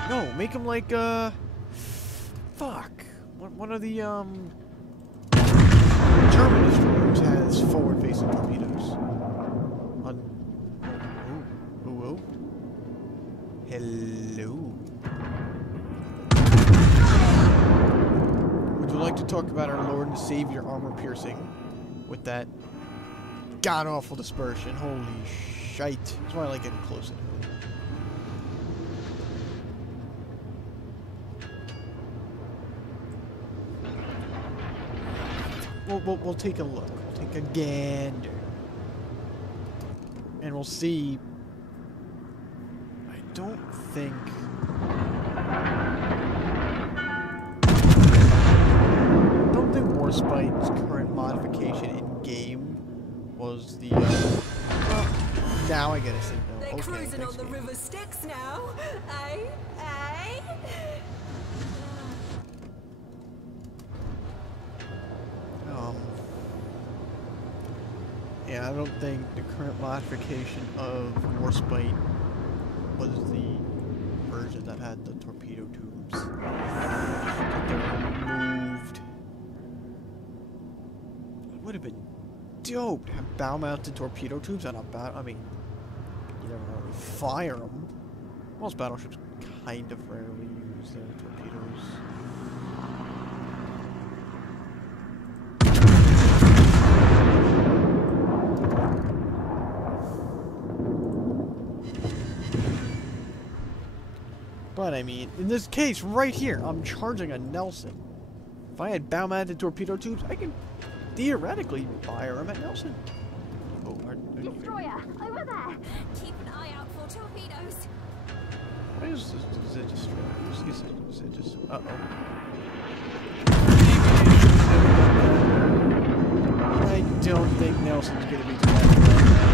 No, make them like fuck. One of the German destroyers has forward-facing torpedoes. Oh. Hello. Would you like to talk about our Lord and Savior armor piercing with that god-awful dispersion? Holy shite. That's why I like getting close to him. We'll take a look. We'll take a gander. And we'll see. I don't think Warspite's current modification in game was the now I get a signal. They're Okay, cruising thanks, on the game. river Styx now. Eh? Yeah, I don't think the current modification of Warspite was the version that had the torpedo tubes. They were removed. It would have been dope to have bow-mounted torpedo tubes on a battle. I mean, you never really fire them. Most battleships kind of rarely use their torpedoes. But I mean, in this case, right here, I'm charging a Nelson. If I had bow-mounted torpedo tubes, I could theoretically fire them at Nelson. Oh, Destroyer, over there. Keep an eye out for torpedoes. Why is this a destroyer? Is it just... Uh-oh. I don't think Nelson's gonna be too happy about that.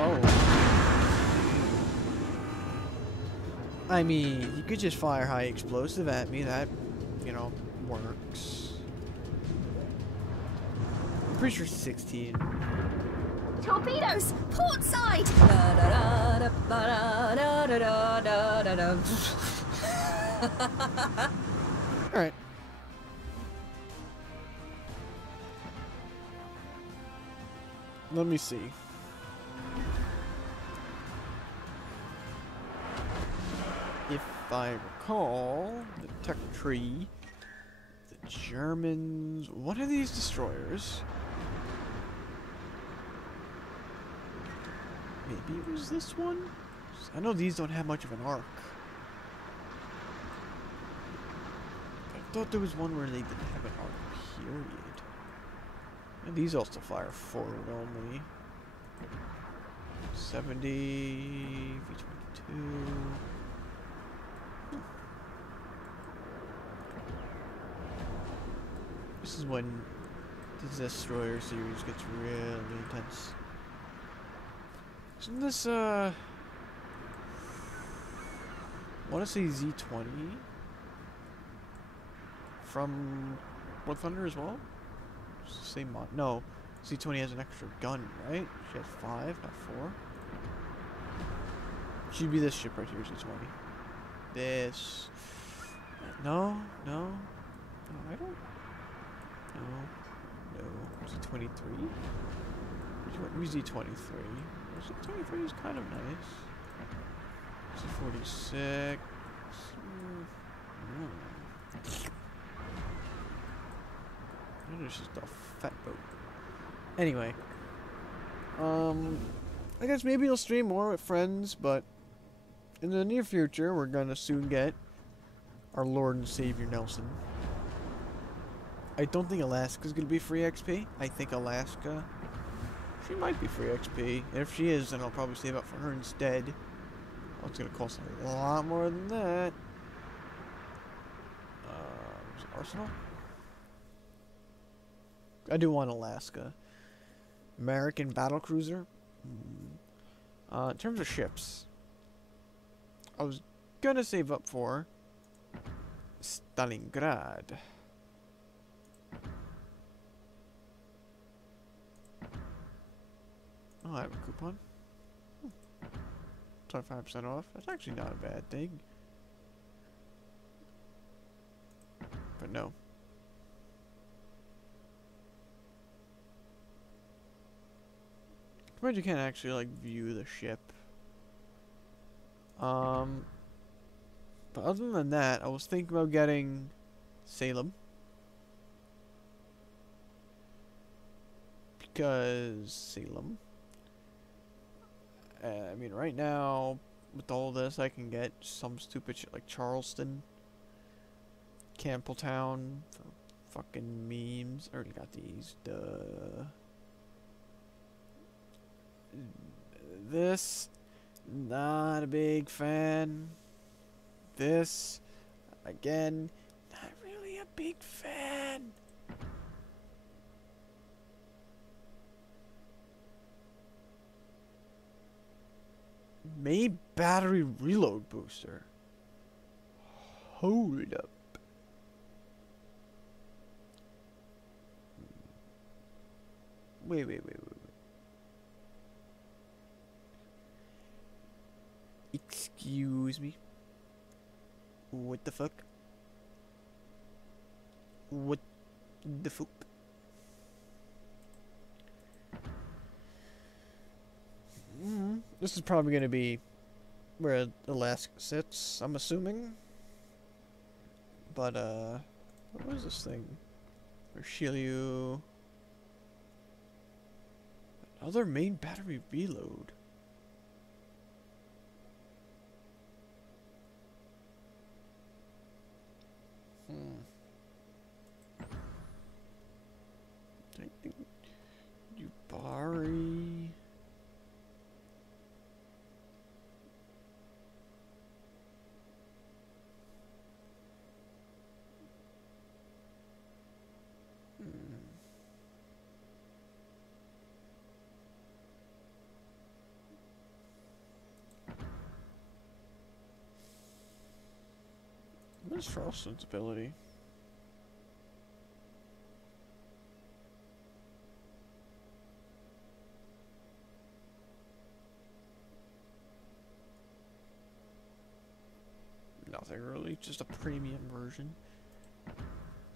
Oh. I mean, you could just fire high explosive at me. That, you know, works. I'm pretty sure 16. Torpedoes, port side. Alright. Let me see. If I recall, the tech tree, the Germans, one of these destroyers, maybe it was this one? I know these don't have much of an arc. I thought there was one where they didn't have an arc, period. And these also fire forward only. 70, V22. This is when the destroyer series gets really intense. Isn't this, I want to say Z20 from War Thunder as well? It's the same mod. No, Z20 has an extra gun, right? She has 5, not 4. Should be this ship right here, Z20. This. No, I don't. No. Z23? Who's Z23? Z23 is kind of nice. Z46. That is just a fat boat. Anyway. I guess maybe I'll stream more with friends, but in the near future, we're gonna soon get our Lord and Savior Nelson. I don't think Alaska's gonna be free XP. I think Alaska, she might be free XP. And if she is, then I'll probably save up for her instead. Oh, it's gonna cost a lot more than that. Arsenal? I do want Alaska. American battlecruiser. In terms of ships, I was gonna save up for Stalingrad. Oh, I have a coupon. 25% off. That's actually not a bad thing. But no. But you can't actually like view the ship. But other than that, I was thinking about getting Salem. Because Salem. I mean, right now, with all this, I can get some stupid shit like Charleston, Campbelltown for fucking memes. I already got these. Duh. This, not a big fan. This, again, not really a big fan. Main battery reload booster. Hold up. Wait. Excuse me. What the fuck? What the fuck? This is probably going to be where Alaska sits, I'm assuming. But, what is this thing? Shilyu. Another main battery reload. I think Yubari. What is Charleston's ability? Nothing really, just a premium version.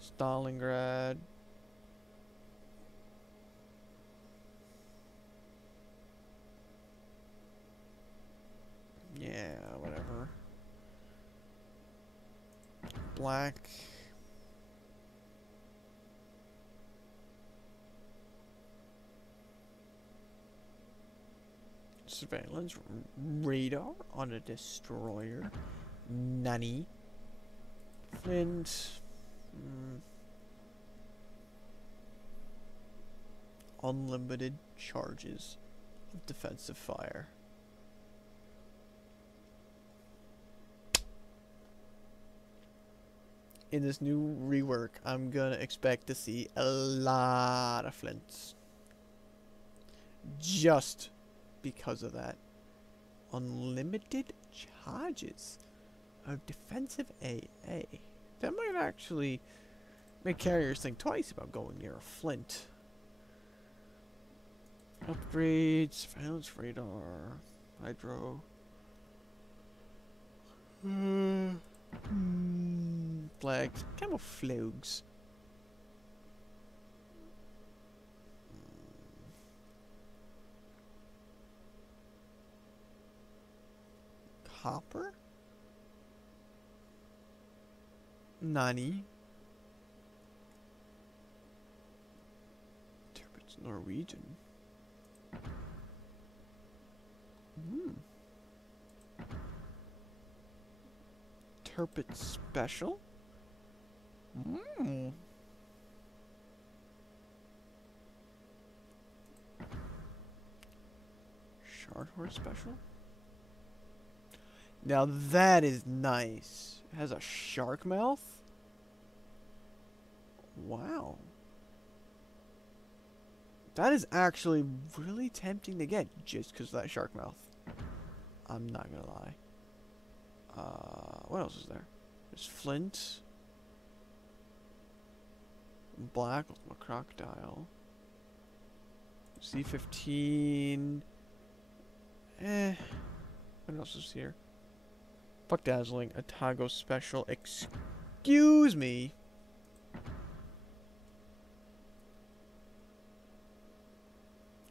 Stalingrad. Yeah, whatever. Black. Surveillance radar on a destroyer. Nani. Flint. Unlimited charges of defensive fire. In this new rework, I'm gonna expect to see a lot of flints. Just because of that. Unlimited charges of defensive AA. That might actually make carriers think twice about going near a flint. Upgrades, surveillance radar, hydro. Flags, camouflages. Copper? Nani? It's Norwegian. Turpit Special? Shard Horse Special? Now that is nice. It has a shark mouth? Wow. That is actually really tempting to get just because of that shark mouth. I'm not gonna lie. What else is there? There's flint. Black with my crocodile. C15. What else is here? Fuck dazzling. A Tago special. Excuse me.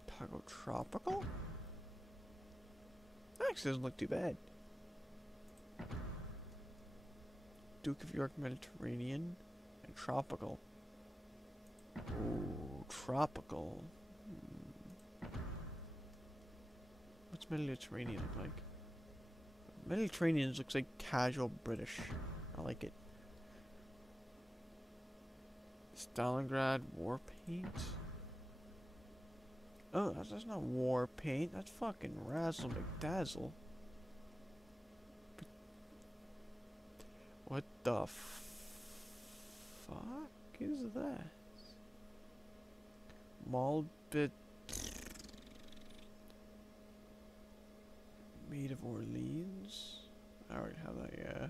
Tago tropical? That actually doesn't look too bad. Duke of York Mediterranean and tropical. Ooh, tropical. What's Mediterranean look like? Mediterranean looks like casual British. I like it. Stalingrad war paint? Oh, that's not war paint. That's fucking Razzle McDazzle. What the fuck is that? Malbit Maid of Orleans. I already have that, yeah.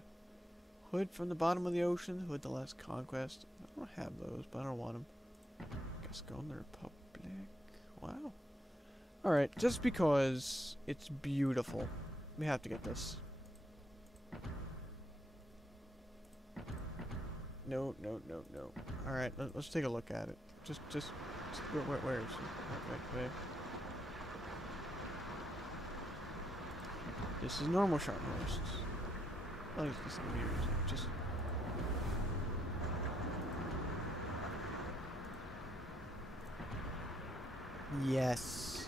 Hood from the bottom of the ocean. Hood the Last Conquest. I don't have those, but I don't want them. Guess go in the Republic. Wow. Alright, just because it's beautiful. We have to get this. No. Alright, let's take a look at it. Just where is it? Wait. This is normal shark hosts. Oh, this is weird. Just. Yes.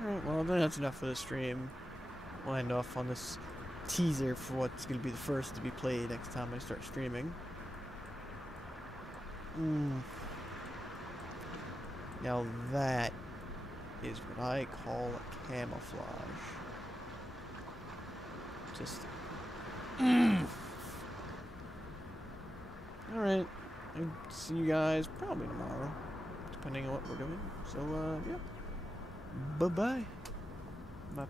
Alright, well then that's enough for the stream. We'll end off on this teaser for what's going to be the first to be played next time I start streaming. Now that is what I call a camouflage. Just... Alright, I'll see you guys probably tomorrow, depending on what we're doing. So, yeah. Bye-bye, my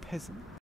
peasants.